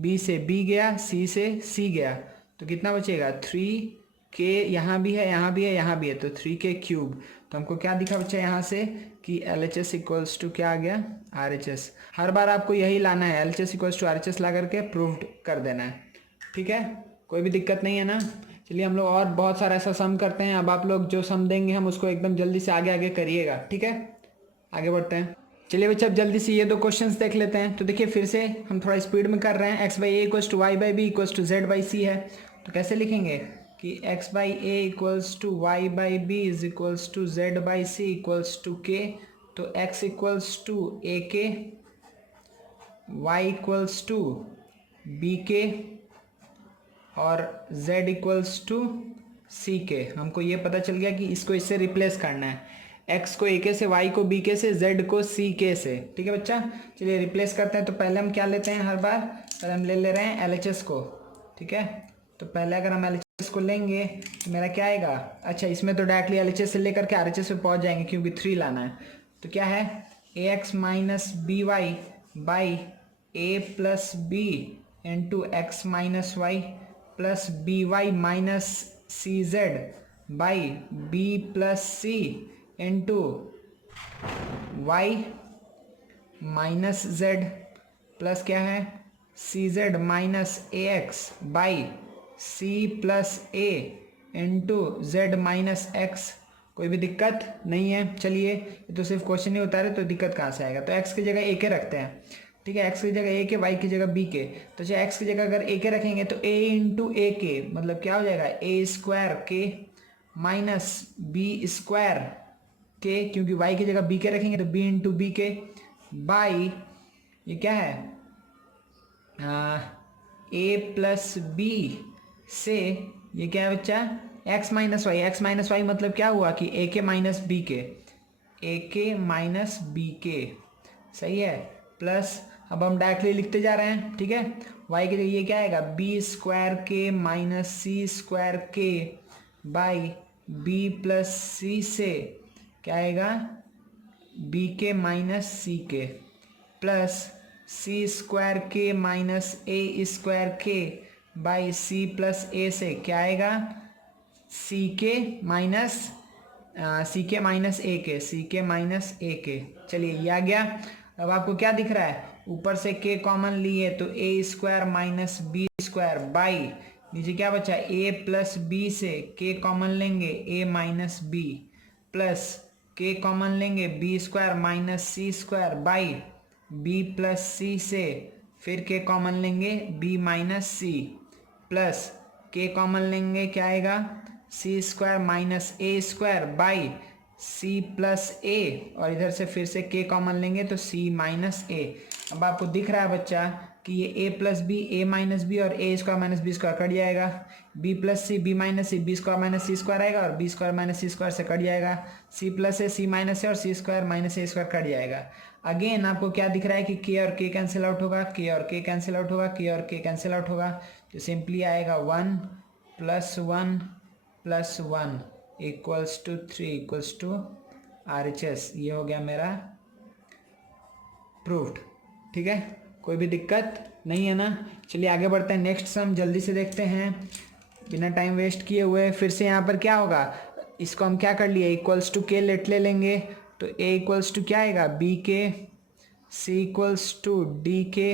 B से B गया, C से C गया, तो कितना बचेगा 3k, यहाँ भी है यहाँ भी है यहाँ भी है, तो 3k³। तो हमको क्या दिखा बच्चा यहाँ से कि LHS इक्वल्स टू क्या आ गया RHS। हर बार आपको यही लाना है, LHS इक्वल्स टू RHS ला करके प्रूव्ड कर देना है। ठीक है, कोई भी दिक्कत नहीं है ना। चलिए हम लोग और बहुत सारा ऐसा सम करते हैं। अब आप लोग जो सम देंगे हम उसको एकदम जल्दी से आगे आगे करिएगा। ठीक है, आगे बढ़ते हैं। चलिए बच्चा अब जल्दी से ये 2 क्वेश्चंस देख लेते हैं। तो देखिए फिर से हम थोड़ा स्पीड में कर रहे हैं। x/a equals to y/b equals to z/c है, तो कैसे लिखेंगे कि x/a equals to y/b is equals to z/c equals to k। तो x equals to ak, y equals to bk और z इक्वल्स टू ck। हमको ये पता चल गया कि इसको इससे रिप्लेस करना है, x को ak से, y को bk से, z को ck से। ठीक है बच्चा, चलिए रिप्लेस करते हैं। तो पहले हम क्या लेते हैं, हर बार पहले हम ले रहे हैं LHS को। ठीक है, तो पहले अगर हम LHS को लेंगे तो मेरा क्या आएगा, अच्छा इसमें तो डायरेक्टली LHS से लेकर के RHS पे पहुंच जाएंगे क्योंकि 3 लाना है। तो क्या है ax minus by by a plus b into x minus y plus by minus cz by b plus c into y minus z plus क्या है cz minus ax by c plus a into z minus x। कोई भी दिक्कत नहीं है। चलिए ये तो सिर्फ क्वेश्चन ही उतारे तो दिक्कत कहाँ से आएगा। तो x की जगह a के रखते हैं। ठीक है, x की जगह a के, y की जगह b के। तो चाहे x की जगह अगर a के रखेंगे तो a इंटू a के मतलब क्या हो जाएगा a² के माइनस b² के, क्योंकि y की जगह b के रखेंगे तो b इंटू बी के बाई ये क्या है a प्लस बी से ये क्या है बच्चा एक्स माइनस वाई मतलब क्या हुआ कि ए के माइनस बी के, ए के माइनस बी के, सही है, प्लस अब हम डायरेक्टली लिखते जा रहे हैं, ठीक है। y की जगह ये क्या आएगा, बी स्क्वायर के माइनस सी स्क्वायर के बाई बी प्लस सी से क्या आएगा, बी के माइनस सी के प्लस सी स्क्वायर के माइनस ए स्क्वायर के बाई सी प्लस ए से क्या आएगा, सी के माइनस ए के, सी के माइनस ए के। चलिए ये आ गया। अब आपको क्या दिख रहा है, ऊपर से के कॉमन लिए तो A square minus B square by नीचे क्या बचा, ए प्लस बी से के कॉमन लेंगे A minus B plus K common लेंगे B square minus C square by B plus C से फिर के कॉमन लेंगे B minus C plus K common लेंगे क्या आएगा, सी square minus A square by C plus A और इधर से फिर से के कॉमन लेंगे तो सी माइनस ए। अब आपको दिख रहा है बच्चा कि ये A plus B, A minus B और A square minus B square cut जाएगा, B plus C, B minus C, B square minus C square आएगा और B square minus C square से कट जाएगा, C plus A, C minus A और C square minus A square cut जाएगा। Again आपको क्या दिख रहा है कि के और के कैंसिल आउट होगा, के और के कैंसिल आउट होगा, के और के कैंसिल आउट होगा, तो सिंपली आएगा 1 + 1 equals to 3 equals to RHS। ये हो गया मेरा प्रूव्ड, ठीक है, कोई भी दिक्कत नहीं है ना। चलिए आगे बढ़ते हैं, नेक्स्ट सम जल्दी से देखते हैं बिना टाइम वेस्ट किए हुए। फिर से यहाँ पर क्या होगा, इसको हम क्या कर लिए, इक्वल्स टू के ले लेंगे तो ए इक्वल्स टू क्या आएगा, बी के, सी इक्वल्स टू डी के,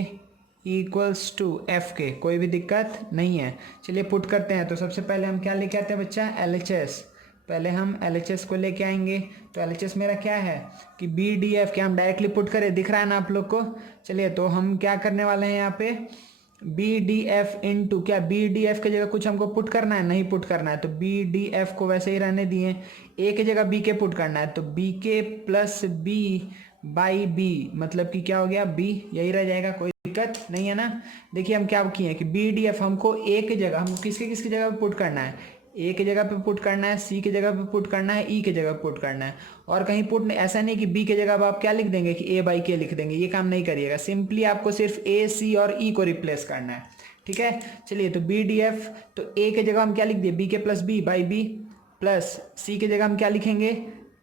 ई इक्वल्स टू एफ के, कोई भी दिक्कत नहीं है। चलिए पुट करते हैं। तो सबसे पहले हम क्या लेके आते हैं बच्चा, LHS। पहले हम LHS को लेके आएंगे। तो LHS मेरा क्या है कि बी डी एफ, क्या हम डायरेक्टली पुट करें, दिख रहा है ना आप लोग को। चलिए तो हम क्या करने वाले हैं यहाँ पे, बी डी एफ इंटू क्या, बी डी एफ की जगह कुछ हमको पुट करना है, नहीं पुट करना है, तो बी डी एफ को वैसे ही रहने दिए, ए की जगह बी के पुट करना है, तो B K plus B by B मतलब कि क्या हो गया, बी, यही रह जाएगा, कोई दिक्कत नहीं है ना। देखिए हम क्या किए कि बी डी एफ हमको ए की जगह, हमको किसकी जगह पे पुट करना है, ए की जगह पे पुट करना है, सी की जगह पे पुट करना है, ई की जगह पे पुट करना है, और कहीं पुट नहीं, ऐसा नहीं कि बी की जगह आप क्या लिख देंगे कि ए बाई के लिख देंगे, ये काम नहीं करिएगा। सिंपली आपको सिर्फ ए, सी और ई को रिप्लेस करना है, ठीक है। चलिए तो बी डी एफ, तो ए की जगह हम क्या लिख दिए, B K plus B by B, plus C की जगह हम क्या लिखेंगे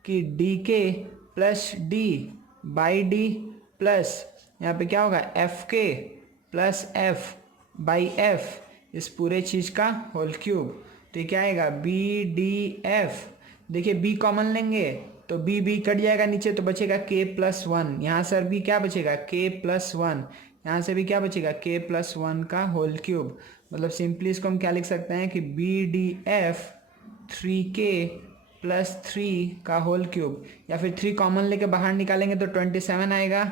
कि D K plus D by D, plus यहाँ पे क्या होगा, एफ के प्लस एफ बाई एफ, इस पूरे चीज़ का होल क्यूब। तो ये क्या आएगा, बी डी एफ, देखिए बी कॉमन लेंगे तो बी बी कट जाएगा नीचे, तो बचेगा के प्लस 1, यहाँ सर भी क्या बचेगा, के प्लस 1, यहाँ से भी क्या बचेगा, के प्लस 1 का होल क्यूब। मतलब सिंपली इसको हम क्या लिख सकते हैं कि B D F 3k plus 3 का होल क्यूब, या फिर 3 कॉमन लेके बाहर निकालेंगे तो 27 आएगा,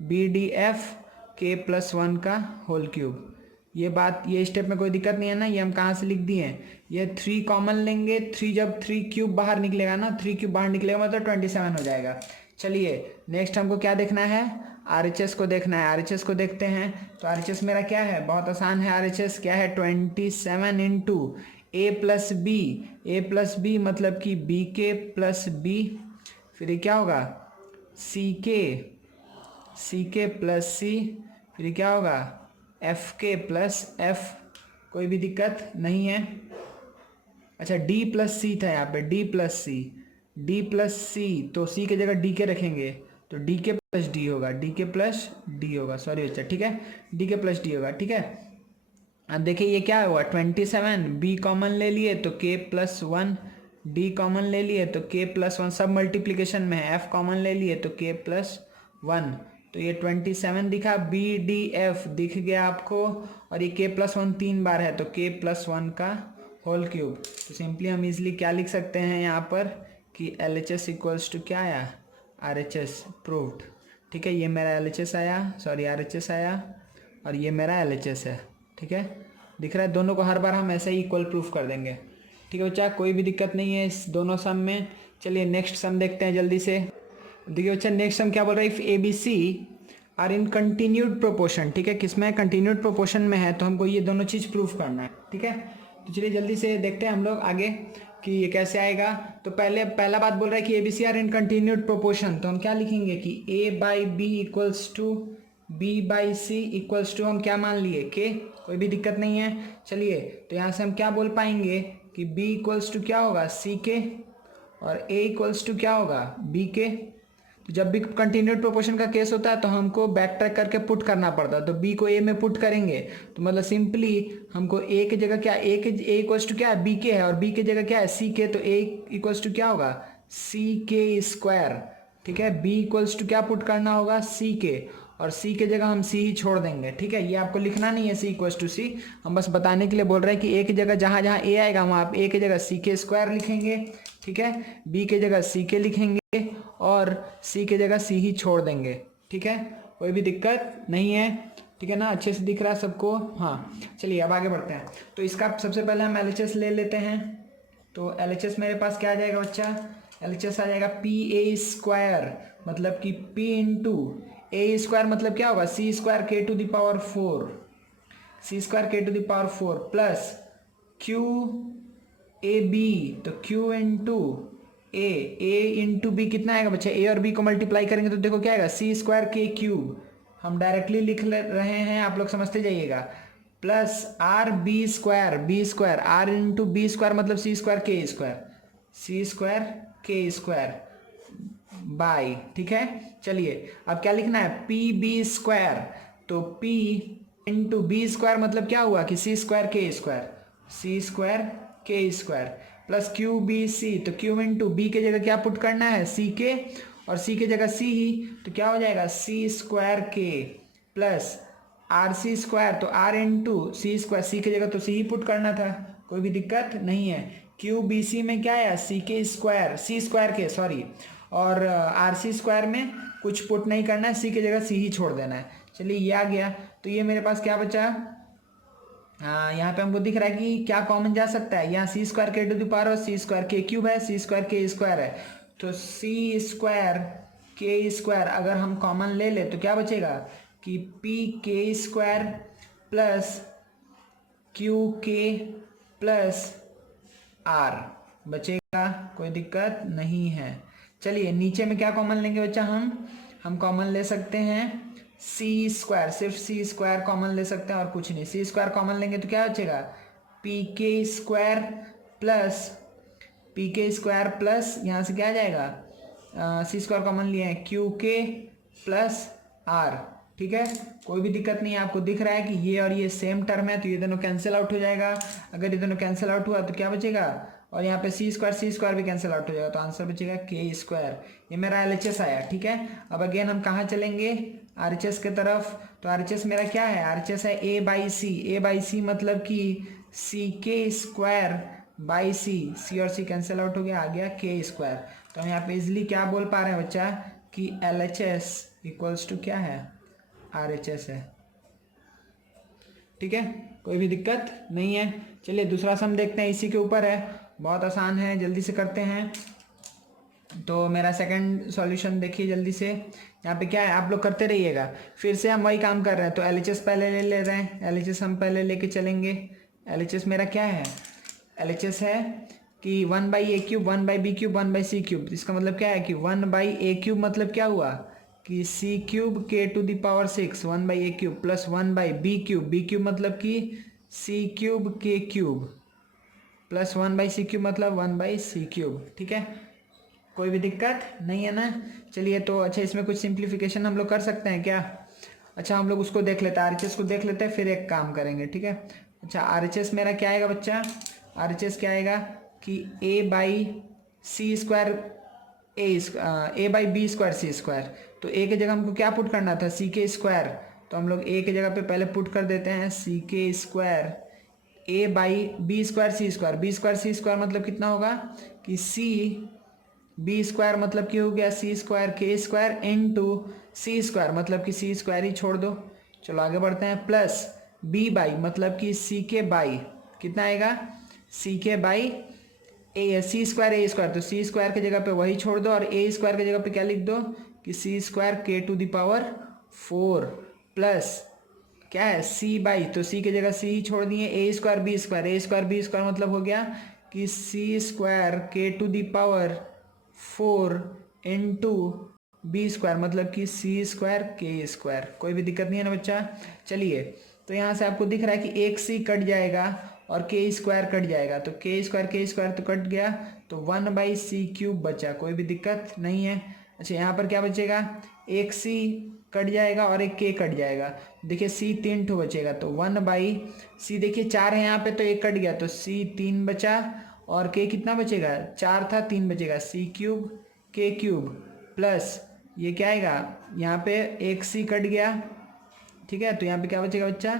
बी डी एफ के प्लस 1 का होल क्यूब। ये बात, ये स्टेप में कोई दिक्कत नहीं है ना, ये हम कहाँ से लिख दिए हैं, ये 3 कॉमन लेंगे, 3 जब 3 क्यूब बाहर निकलेगा ना, 3 क्यूब बाहर निकलेगा मतलब 27 हो जाएगा। चलिए नेक्स्ट हमको क्या देखना है, RHS को देखना है। RHS को देखते हैं। तो RHS मेरा क्या है, बहुत आसान है। RHS क्या है, 27 इंटू ए प्लस बी मतलब कि बी के प्लस बी, फिर ये क्या होगा, सी के प्लस सी, फिर क्या होगा, एफ के प्लस एफ, कोई भी दिक्कत नहीं है। अच्छा डी प्लस सी था यहाँ पे, डी प्लस सी, तो सी की जगह डी के रखेंगे तो डी के प्लस डी होगा, सॉरी बच्चा, ठीक है, डी के प्लस डी होगा, ठीक है। अब देखिए ये क्या हुआ, 27, बी कॉमन ले लिए तो के प्लस 1, डी कॉमन ले लिए तो के प्लस 1, सब मल्टीप्लिकेशन में है, एफ कॉमन ले लिए तो के प्लस 1, तो ये 27 दिखा, बी डी एफ दिख गया आपको, और ये के प्लस 1 3 बार है तो के प्लस 1 का होल क्यूब। तो सिंपली हम इजीली क्या लिख सकते हैं यहाँ पर कि LHS इक्वल्स टू क्या आया, RHS प्रूव्ड, ठीक है। ये मेरा LHS आया, सॉरी RHS आया, और ये मेरा LHS है, ठीक है, दिख रहा है। दोनों को हर बार हम ऐसे ही इक्वल प्रूफ कर देंगे, ठीक है बच्चा, कोई भी दिक्कत नहीं है इस दोनों सम में। चलिए नेक्स्ट सम देखते हैं जल्दी से। देखिए बच्चा नेक्स्ट सम क्या बोल रहा है, if ABC are in continued proportion, ठीक है, किसमें कंटिन्यूड प्रोपोर्शन में है, तो हमको ये दोनों चीज़ प्रूफ करना है, ठीक है। तो चलिए जल्दी से देखते हैं हम लोग आगे कि ये कैसे आएगा। तो पहला बात बोल रहा है कि A B C are in continued proportion, तो हम क्या लिखेंगे कि A by B equals to B by C equals to हम क्या मान लिए के, कोई भी दिक्कत नहीं है। चलिए तो यहाँ से हम क्या बोल पाएंगे कि b इक्वल्स टू क्या होगा c के और a इक्वल्स टू क्या होगा b के। तो जब भी कंटिन्यूड प्रोपोर्शन का केस होता है तो हमको बैक ट्रैक करके पुट करना पड़ता है। तो b को a में पुट करेंगे तो मतलब सिंपली हमको a की जगह क्या a इक्वल्स टू क्या है b के है और b की जगह क्या है c के, तो a इक्वल्स टू क्या होगा c के स्क्वायर। ठीक है, b इक्वल्स टू क्या पुट करना होगा c के और c के जगह हम c ही छोड़ देंगे। ठीक है, ये आपको लिखना नहीं है c इक्वल्स टू c, हम बस बताने के लिए बोल रहे हैं कि a की जगह जहाँ जहाँ a आएगा वहाँ आप a की जगह c के स्क्वायर लिखेंगे। ठीक है, b की जगह c के लिखेंगे और c की जगह c ही छोड़ देंगे। ठीक है, कोई भी दिक्कत नहीं है। ठीक है ना, अच्छे से दिख रहा है सबको। हाँ चलिए अब आगे बढ़ते हैं। तो इसका सबसे पहले हम LHS ले लेते हैं। तो LHS मेरे पास क्या आ जाएगा बच्चा, LHS आ जाएगा पी ए स्क्वायर, मतलब कि p इंटू ए स्क्वायर मतलब क्या होगा सी स्क्वायर के to the power 4, C square के to the power 4 plus Q A B, तो Q into A into B कितना आएगा बच्चा, ए और बी को मल्टीप्लाई करेंगे तो देखो क्या आएगा सी स्क्वायर के क्यूब, हम डायरेक्टली लिख रहे हैं आप लोग समझते जाइएगा, plus r b square r into B square मतलब सी स्क्वायर के स्क्वायर बाई। ठीक है, चलिए अब क्या लिखना है पी बी स्क्वायर, तो p इंटू बी स्क्वायर मतलब क्या हुआ कि सी स्क्वायर के square plus q b c, तो क्यू इंटू बी के जगह क्या पुट करना है सी के और सी के जगह सी ही, तो क्या हो जाएगा सी स्क्वायर के प्लस आर सी स्क्वायर, तो आर इंटू सी स्क्वायर, सी की जगह तो सी ही पुट करना था, कोई भी दिक्कत नहीं है। क्यू बी सी में क्या आया सी स्क्वायर के सॉरी, और आर सी स्क्वायर में कुछ पुट नहीं करना है, सी की जगह सी ही छोड़ देना है। चलिए ये आ गया, तो ये मेरे पास क्या बचा, यहाँ पे हमको दिख रहा है कि क्या कॉमन जा सकता है, यहाँ सी स्क्वायर के टू द पावर और सी स्क्वायर के क्यूब है, सी स्क्वायर के स्क्वायर है, तो सी स्क्वायर के स्क्वायर अगर हम कॉमन ले ले तो क्या बचेगा कि पी के स्क्वायर प्लस क्यू के प्लस आर बचेगा, कोई दिक्कत नहीं है। चलिए नीचे में क्या कॉमन लेंगे बच्चा, हम कॉमन ले सकते हैं सी स्क्वायर, सिर्फ सी स्क्वायर कॉमन ले सकते हैं और कुछ नहीं। सी स्क्वायर कॉमन लेंगे तो क्या बचेगा पी के स्क्वायर प्लस यहाँ से क्या आ जाएगा सी स्क्वायर कॉमन लिए हैं क्यू के प्लस आर। ठीक है, कोई भी दिक्कत नहीं है, आपको दिख रहा है कि ये और ये सेम टर्म है तो ये दोनों कैंसिल आउट हो जाएगा। अगर ये दोनों कैंसिल आउट हुआ तो क्या बचेगा, और यहाँ पे सी स्क्वायर भी कैंसिल आउट हो जाएगा, तो आंसर बचेगा के स्क्वायर। ये मेरा LHS आया। ठीक है, अब अगेन हम कहाँ चलेंगे RHS के तरफ, तो RHS मेरा क्या है, RHS है ए बाई सी मतलब कि सी के स्क्वायर बाई सी और सी कैंसिल आउट हो गया, आ गया के स्क्वायर। तो हम यहाँ पे इजिली क्या बोल पा रहे हैं बच्चा कि LHS इक्वल्स टू क्या है RHS है। ठीक है, कोई भी दिक्कत नहीं है। चलिए दूसरा सम देखते हैं, इसी के ऊपर है, बहुत आसान है, जल्दी से करते हैं। तो मेरा सेकंड सॉल्यूशन देखिए जल्दी से, यहाँ पे क्या है आप लोग करते रहिएगा, फिर से हम वही काम कर रहे हैं। तो LHS पहले ले रहे हैं, LHS हम पहले लेके चलेंगे। LHS मेरा क्या है, LHS है कि 1/a³ 1/b³ 1/c³, इसका मतलब क्या है कि 1/a³ मतलब क्या हुआ कि c³ k to the power 6 1/a³ plus 1/b³ मतलब कि c³ k³ प्लस 1/c³ मतलब 1/c³। ठीक है, कोई भी दिक्कत नहीं है ना। चलिए तो अच्छा इसमें कुछ सिंप्लीफिकेशन हम लोग कर सकते हैं क्या, अच्छा हम लोग उसको देख लेते हैं, RHS को देख लेते हैं फिर एक काम करेंगे। ठीक है, अच्छा RHS मेरा क्या आएगा बच्चा, RHS क्या आएगा कि a by C square a by B square C square, तो a की जगह हमको क्या पुट करना था सी के स्क्वायर, तो हम लोग a की जगह पे पहले पुट कर देते हैं c k square a by B square C square मतलब कितना होगा कि सी बी स्क्वायर मतलब क्या हो गया सी स्क्वायर के स्क्वायर इंटू सी स्क्वायर मतलब कि सी स्क्वायर ही छोड़ दो। चलो आगे बढ़ते हैं, प्लस बी बाई मतलब कि सी के बाई कितना आएगा सी के बाई ए सी स्क्वायर तो सी स्क्वायर की जगह पे वही छोड़ दो और ए स्क्वायर की जगह पे क्या लिख दो कि सी स्क्वायर के टू द पावर 4 प्लस क्या है सी बाई, तो सी की जगह सी ही छोड़ दिए, A square B square, A square B square मतलब हो गया कि सी स्क्वायर के to the power 4 into B square मतलब कि सी स्क्वायर के स्क्वायर। कोई भी दिक्कत नहीं है ना बच्चा। चलिए तो यहाँ से आपको दिख रहा है कि एक सी कट जाएगा और के स्क्वायर कट जाएगा, तो के स्क्वायर तो कट गया, तो 1/c³ बचा। कोई भी दिक्कत नहीं है। अच्छा यहाँ पर क्या बचेगा, एक सी कट जाएगा और एक के कट जाएगा। देखिए सी 3 ठो बचेगा, तो 1/c, देखिए 4 है यहाँ पे तो एक कट गया, तो सी 3 बचा और के कितना बचेगा, 4 था 3 बचेगा, c³ k³ प्लस ये क्या आएगा, यहाँ पे एक सी कट गया, ठीक है, तो यहाँ पे क्या बचेगा बच्चा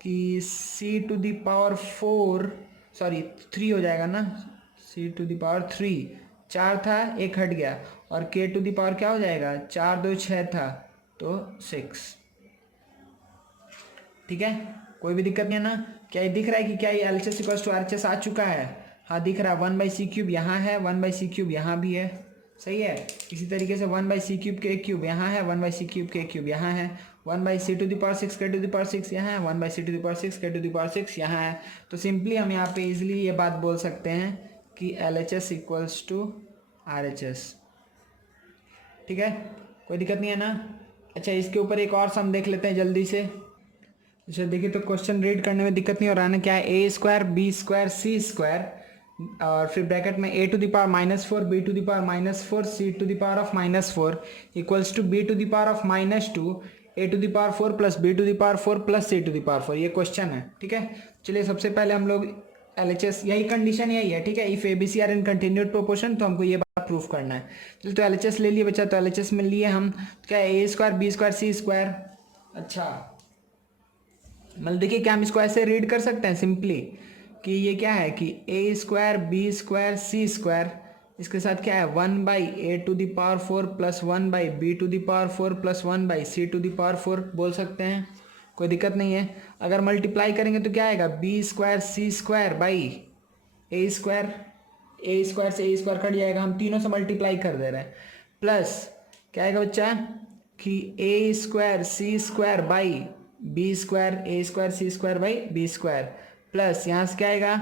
कि c⁴ सॉरी 3 हो जाएगा ना, c⁴ 4 था एक हट गया और k⁴ क्या हो जाएगा, 4 2 6 था तो 6। ठीक है, कोई भी दिक्कत नहीं है ना। क्या ये दिख रहा है कि क्या ये LHS = RHS आ चुका है, हाँ दिख रहा है। 1/c³ यहाँ है, 1/c³ यहाँ भी है, सही है। इसी तरीके से 1/c³ k³ यहाँ है, 1/c³ k³ यहाँ है, 1/c⁶ k⁶ यहाँ है, 1/c⁶ k⁶ यहाँ है। तो सिंपली हम यहाँ पे इजीली ये बात बोल सकते हैं कि LHS = RHS। ठीक है, कोई दिक्कत नहीं है ना। अच्छा इसके ऊपर एक और सम देख लेते हैं जल्दी से। अच्छा देखिए, तो क्वेश्चन रीड करने में दिक्कत नहीं हो रहा है ना। क्या है, a square B square C square और फिर ब्रैकेट में a⁴ -4 b⁴ -4 c⁴ equals to b⁴ -2 a⁴ plus b⁴ plus c⁴। ये क्वेश्चन है, ठीक है। चलिए सबसे पहले हम लोग LHS, यही कंडीशन यही है, ठीक है। If ABC are in continued proportion, तो हमको ये बात प्रूफ करना है। चलिए तो LHS ले लिए बच्चा, तो LHS में लिए हम क्या है, a square B square C square. अच्छा मतलब देखिए क्या हम इसको ऐसे रीड कर सकते हैं सिंपली कि ये क्या है कि a square B square C square, इसके साथ क्या है 1/a⁴ plus 1/b⁴ plus 1/c⁴ बोल सकते हैं, कोई दिक्कत नहीं है। अगर मल्टीप्लाई करेंगे तो क्या आएगा, b square C square by a square, A square से ए स्क्वायर कट जाएगा, हम तीनों से मल्टीप्लाई कर दे रहे हैं, प्लस क्या आएगा बच्चा कि A square C square by B square, A square C square by B square, plus यहाँ से क्या आएगा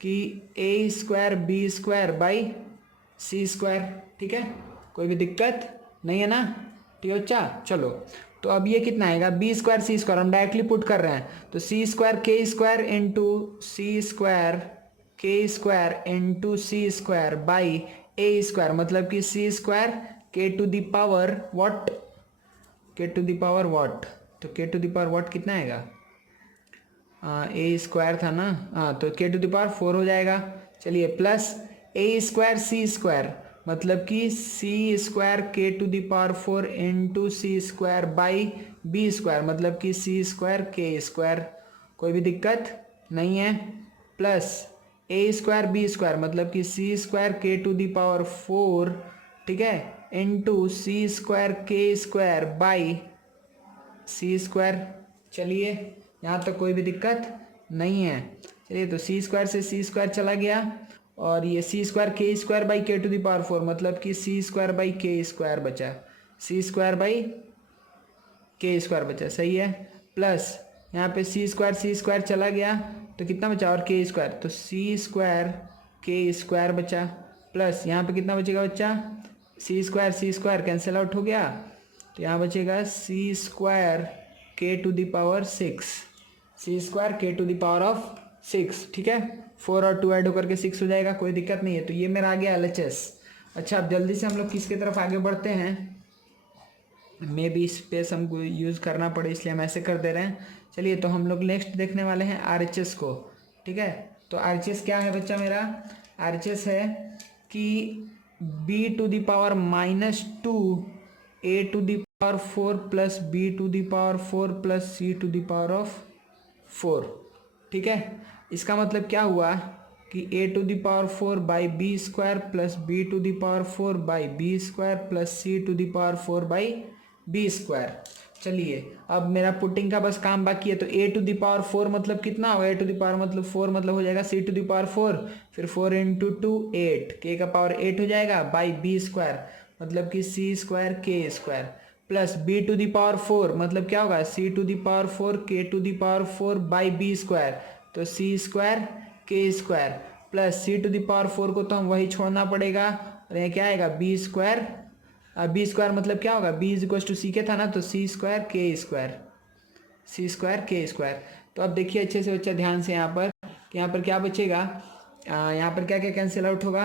कि A square B square by C square. ठीक है, कोई भी दिक्कत नहीं है ना, ठीक है बच्चा। चलो तो अब ये कितना आएगा, बी स्क्वायर सी स्क्वायर हम डायरेक्टली पुट कर रहे हैं, तो सी स्क्वायर के स्क्वायर इंटू सी स्क्वायर के square into C square by a square, मतलब कि सी स्क्वायर के to the power what, k to the power what, तो k to the power what कितना आएगा, ए स्क्वायर था ना, हाँ तो के टू द पावर 4 हो जाएगा। चलिए plus A square C square, मतलब कि सी स्क्वायर के to the power 4 into C square by B square, मतलब कि सी स्क्वायर के स्क्वायर, कोई भी दिक्कत नहीं है, plus A square B square, मतलब कि सी स्क्वायर के टू द पावर 4, ठीक है, इंटू सी स्क्वायर के स्क्वायर बाई सी स्क्वायर। चलिए यहाँ तक कोई भी दिक्कत नहीं है। चलिए तो सी स्क्वायर से सी स्क्वायर चला गया और ये सी स्क्वायर के स्क्वायर बाई के टू द पावर 4, मतलब कि सी स्क्वायर बाई के स्क्वायर बचा, सी स्क्वायर बाई के स्क्वायर बचा, सही है। प्लस यहाँ पे सी स्क्वायर चला गया तो कितना बचा, और के स्क्वायर, तो सी स्क्वायर के स्क्वायर बचा, प्लस यहाँ पे कितना बचेगा बच्चा, सी स्क्वायर कैंसिल आउट हो गया, तो यहाँ बचेगा सी स्क्वायर के to the power 6, c square के टू द पावर ऑफ 6, ठीक है। 4 और 2 ऐड होकर के 6 हो जाएगा, कोई दिक्कत नहीं है। तो ये मेरा आ गया LHS। अच्छा अब जल्दी से हम लोग किसकी तरफ आगे बढ़ते हैं, मे बी स्पेस हमको यूज़ करना पड़े इसलिए हम ऐसे कर दे रहे हैं। चलिए तो हम लोग नेक्स्ट देखने वाले हैं RHS को, ठीक है। तो RHS क्या है बच्चा मेरा, RHS है कि b to the power -2 a to the power 4 plus b to the power 4 plus c to the power of 4, ठीक है। इसका मतलब क्या हुआ कि a to the power 4 by B square plus b to the power 4 by B square plus c to the power 4 by B square. चलिए अब मेरा पुटिंग का बस काम बाकी है। तो a टू द पावर 4 मतलब कितना होगा, a टू द पावर मतलब 4 मतलब हो जाएगा c टू द पावर 4, फिर 4 इंटू 2 8, k का पावर 8 हो जाएगा बाई बी स्क्वायर, मतलब कि सी स्क्वायर के square, plus b to the power 4 मतलब क्या होगा सी to the power 4 k to the power 4 by B square, तो सी स्क्वायर के square plus c to the power 4 को तो हम वही छोड़ना पड़ेगा और ये क्या आएगा बी स्क्वायर। अब बी स्क्वायर मतलब क्या होगा बी इज इक्वल टू सी के था ना, तो सी स्क्वायर के स्क्वायर, सी स्क्वायर के स्क्वायर। तो अब देखिए अच्छे से बच्चा ध्यान से यहाँ पर कि यहाँ पर क्या बचेगा, यहाँ पर क्या क्या कैंसिल आउट होगा,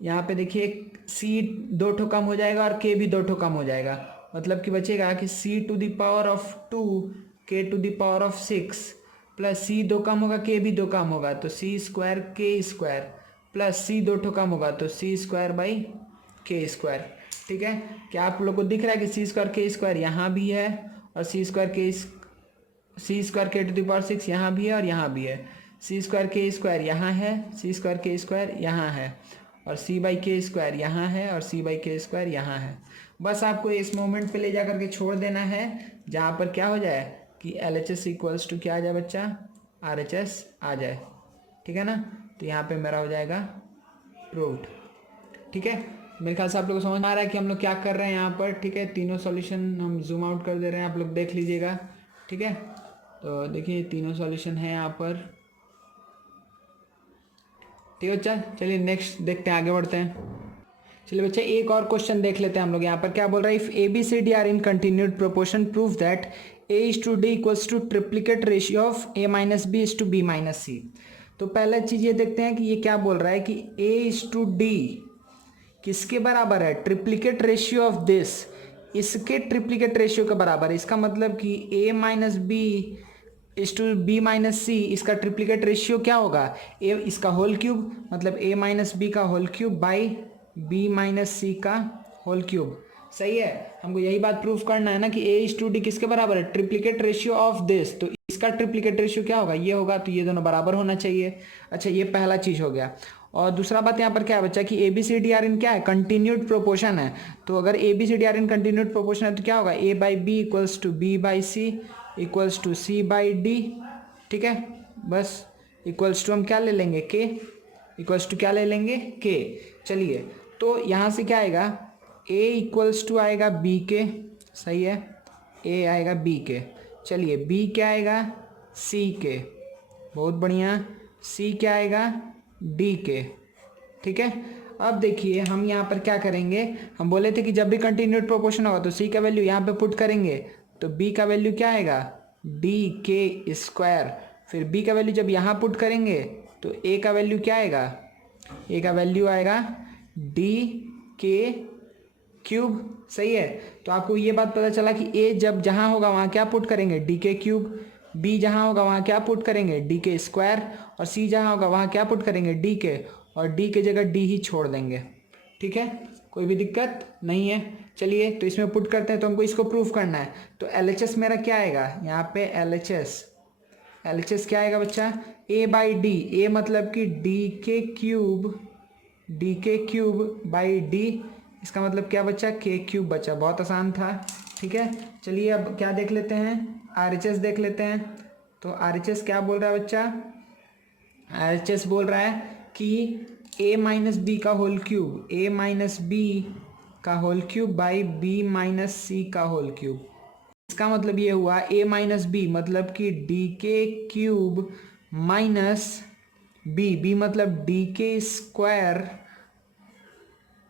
यहाँ पे देखिए सी दो ठो कम हो जाएगा और के भी दो ठो कम हो जाएगा, मतलब कि बचेगा कि C to the power of 2 K to the power of 6 plus C दो कम होगा के भी दो कम होगा, तो सी स्क्वायर के स्क्वायर प्लस सी दो ठो कम होगा तो सी स्क्वायर बाई के स्क्वायर। ठीक है, क्या आप लोग को दिख रहा है कि सी स्क्वायर के स्क्वायर यहाँ भी है और सी स्क्वायर के टू द पावर 6 यहाँ भी है और यहाँ भी है, सी स्क्वायर के स्क्वायर यहाँ है, सी स्क्वायर के स्क्वायर यहाँ है और सी बाई के स्क्वायर यहाँ है और सी बाई के स्क्वायर यहाँ है। बस आपको इस मोमेंट पे ले जा करके छोड़ देना है जहाँ पर क्या हो जाए कि L H S equals to क्या आ जाए बच्चा, आर एच एस आ जाए। ठीक है ना, तो यहाँ पे मेरा हो जाएगा प्रूव्ड। ठीक है, मेरे ख्याल से आप लोगों को समझ आ रहा है कि हम लोग क्या कर रहे हैं यहाँ पर। ठीक है, तीनों सॉल्यूशन हम जूम आउट कर दे रहे हैं, आप लोग देख लीजिएगा। ठीक है, तो देखिए तीनों सॉल्यूशन है यहाँ पर। ठीक है बच्चा, चलिए नेक्स्ट देखते हैं, आगे बढ़ते हैं। चलिए बच्चा एक और क्वेश्चन देख लेते हैं हम लोग। यहाँ पर क्या बोल रहा है, if A B C D are in continued proportion prove that A is to D equals to triplicate ratio of A minus B is to B minus C. तो पहला चीज ये देखते हैं कि ये क्या बोल रहा है कि ए इज टू डी किसके बराबर है, ट्रिप्लीकेट रेशियो ऑफ दिस, इसके ट्रिप्लीकेट रेशियो के बराबर है। इसका मतलब कि A minus B is to B minus C, इसका ट्रिप्लीकेट रेशियो क्या होगा, ए इसका होल क्यूब, मतलब ए माइनस बी का whole cube by B minus C का होल क्यूब। सही है, हमको यही बात प्रूफ करना है ना कि ए इज टू डी किसके बराबर है, ट्रिप्लीकेट रेशियो ऑफ दिस, तो इसका ट्रिप्लीकेट रेशियो क्या होगा, ये होगा, तो ये दोनों बराबर होना चाहिए। अच्छा, ये पहला चीज हो गया। और दूसरा बात यहाँ पर क्या है बच्चा कि A B C D are in क्या है, कंटिन्यूड प्रोपोर्शन है। तो अगर A B C D are in continued proportion है तो क्या होगा, A by B equals to B by C equals to C by D. ठीक है, बस इक्वल्स टू हम क्या ले लेंगे, के, इक्वल्स टू क्या ले लेंगे, के। चलिए, तो यहाँ से क्या आएगा, ए इक्वल्स टू आएगा बी के, सही है, ए आएगा बी के। चलिए, बी क्या आएगा, सी के, बहुत बढ़िया, सी क्या आएगा, डी के। ठीक है, अब देखिए हम यहाँ पर क्या करेंगे, हम बोले थे कि जब भी कंटिन्यूड प्रोपोर्शन होगा तो सी का वैल्यू यहाँ पे पुट करेंगे, तो बी का वैल्यू क्या आएगा, डी के स्क्वायर, फिर बी का वैल्यू जब यहाँ पुट करेंगे तो ए का वैल्यू क्या आएगा, ए का वैल्यू आएगा डी के क्यूब। सही है, तो आपको ये बात पता चला कि ए जब जहाँ होगा वहाँ क्या पुट करेंगे, डी के क्यूब, बी जहाँ होगा वहाँ क्या पुट करेंगे, डी के स्क्वायर, और सी जहाँ होगा वहाँ क्या पुट करेंगे, डी के, और डी के जगह डी ही छोड़ देंगे। ठीक है, कोई भी दिक्कत नहीं है। चलिए, तो इसमें पुट करते हैं, तो हमको इसको प्रूफ करना है। तो एल एच एस मेरा क्या आएगा, यहाँ पे एल एच एस क्या आएगा बच्चा, ए बाई डी, ए मतलब कि डी के क्यूब बाई डी, इसका मतलब क्या बच्चा, के क्यूब बचा। बहुत आसान था। ठीक है, चलिए अब क्या देख लेते हैं, आर एच एस देख लेते हैं। तो आर एच एस क्या बोल रहा है बच्चा, आर एच एस बोल रहा है कि ए माइनस बी का whole cube, A minus B का whole cube by B minus C का होल क्यूब। इसका मतलब ये हुआ ए माइनस बी मतलब कि डी के क्यूब माइनस बी, बी मतलब डी के स्क्वायर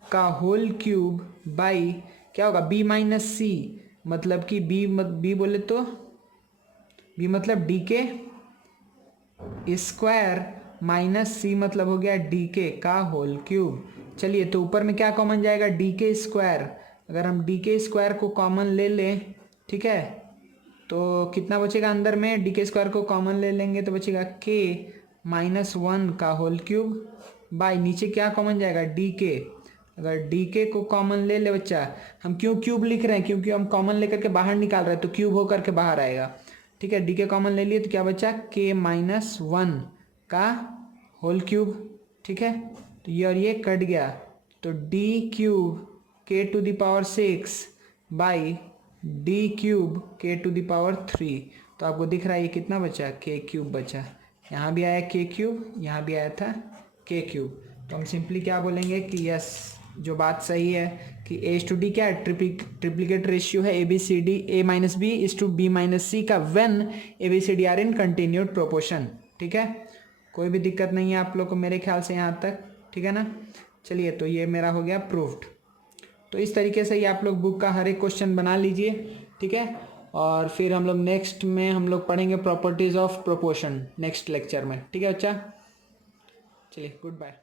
का होल क्यूब बाई क्या होगा, बी माइनस सी मतलब कि बी बोले तो बी मतलब डी के स्क्वायर माइनस सी मतलब हो गया डी के का होल क्यूब। चलिए, तो ऊपर में क्या कॉमन जाएगा, डी के स्क्वायर, अगर हम डी के स्क्वायर को कॉमन ले लें, ठीक है, तो कितना बचेगा अंदर में, डी के स्क्वायर को कॉमन ले लेंगे तो बचेगा के माइनस 1 का होल क्यूब बाई नीचे क्या कॉमन जाएगा, डी के। अगर डी के को कॉमन ले ले बच्चा, हम क्यों क्यूब लिख रहे हैं, क्योंकि हम कॉमन लेकर के बाहर निकाल रहे हैं, तो क्यूब होकर के बाहर आएगा। ठीक है, डी के कॉमन ले लिए तो क्या बचा, के माइनस 1 का होल क्यूब। ठीक है, तो ये और ये कट गया, तो d cube k to the power 6 by d cube k to the power 3। तो आपको दिख रहा है ये कितना बचा, के क्यूब बचा। यहाँ भी आया के क्यूब, यहाँ भी आया था के क्यूब। तो हम सिंपली क्या बोलेंगे कि यस जो बात सही है कि A/D क्या है, ट्रिप्लिकेट रेशियो है ABCD A-B/C का when ABCD are in continued proportion. ठीक है, कोई भी दिक्कत नहीं है आप लोग को मेरे ख्याल से यहाँ तक, ठीक है ना। चलिए, तो ये मेरा हो गया प्रूव्ड। तो इस तरीके से ही आप लोग बुक का हर एक क्वेश्चन बना लीजिए, ठीक है। और फिर हम लोग नेक्स्ट में हम लोग पढ़ेंगे properties of proportion next lecture में, ठीक है बच्चा। चलिए, गुड बाय।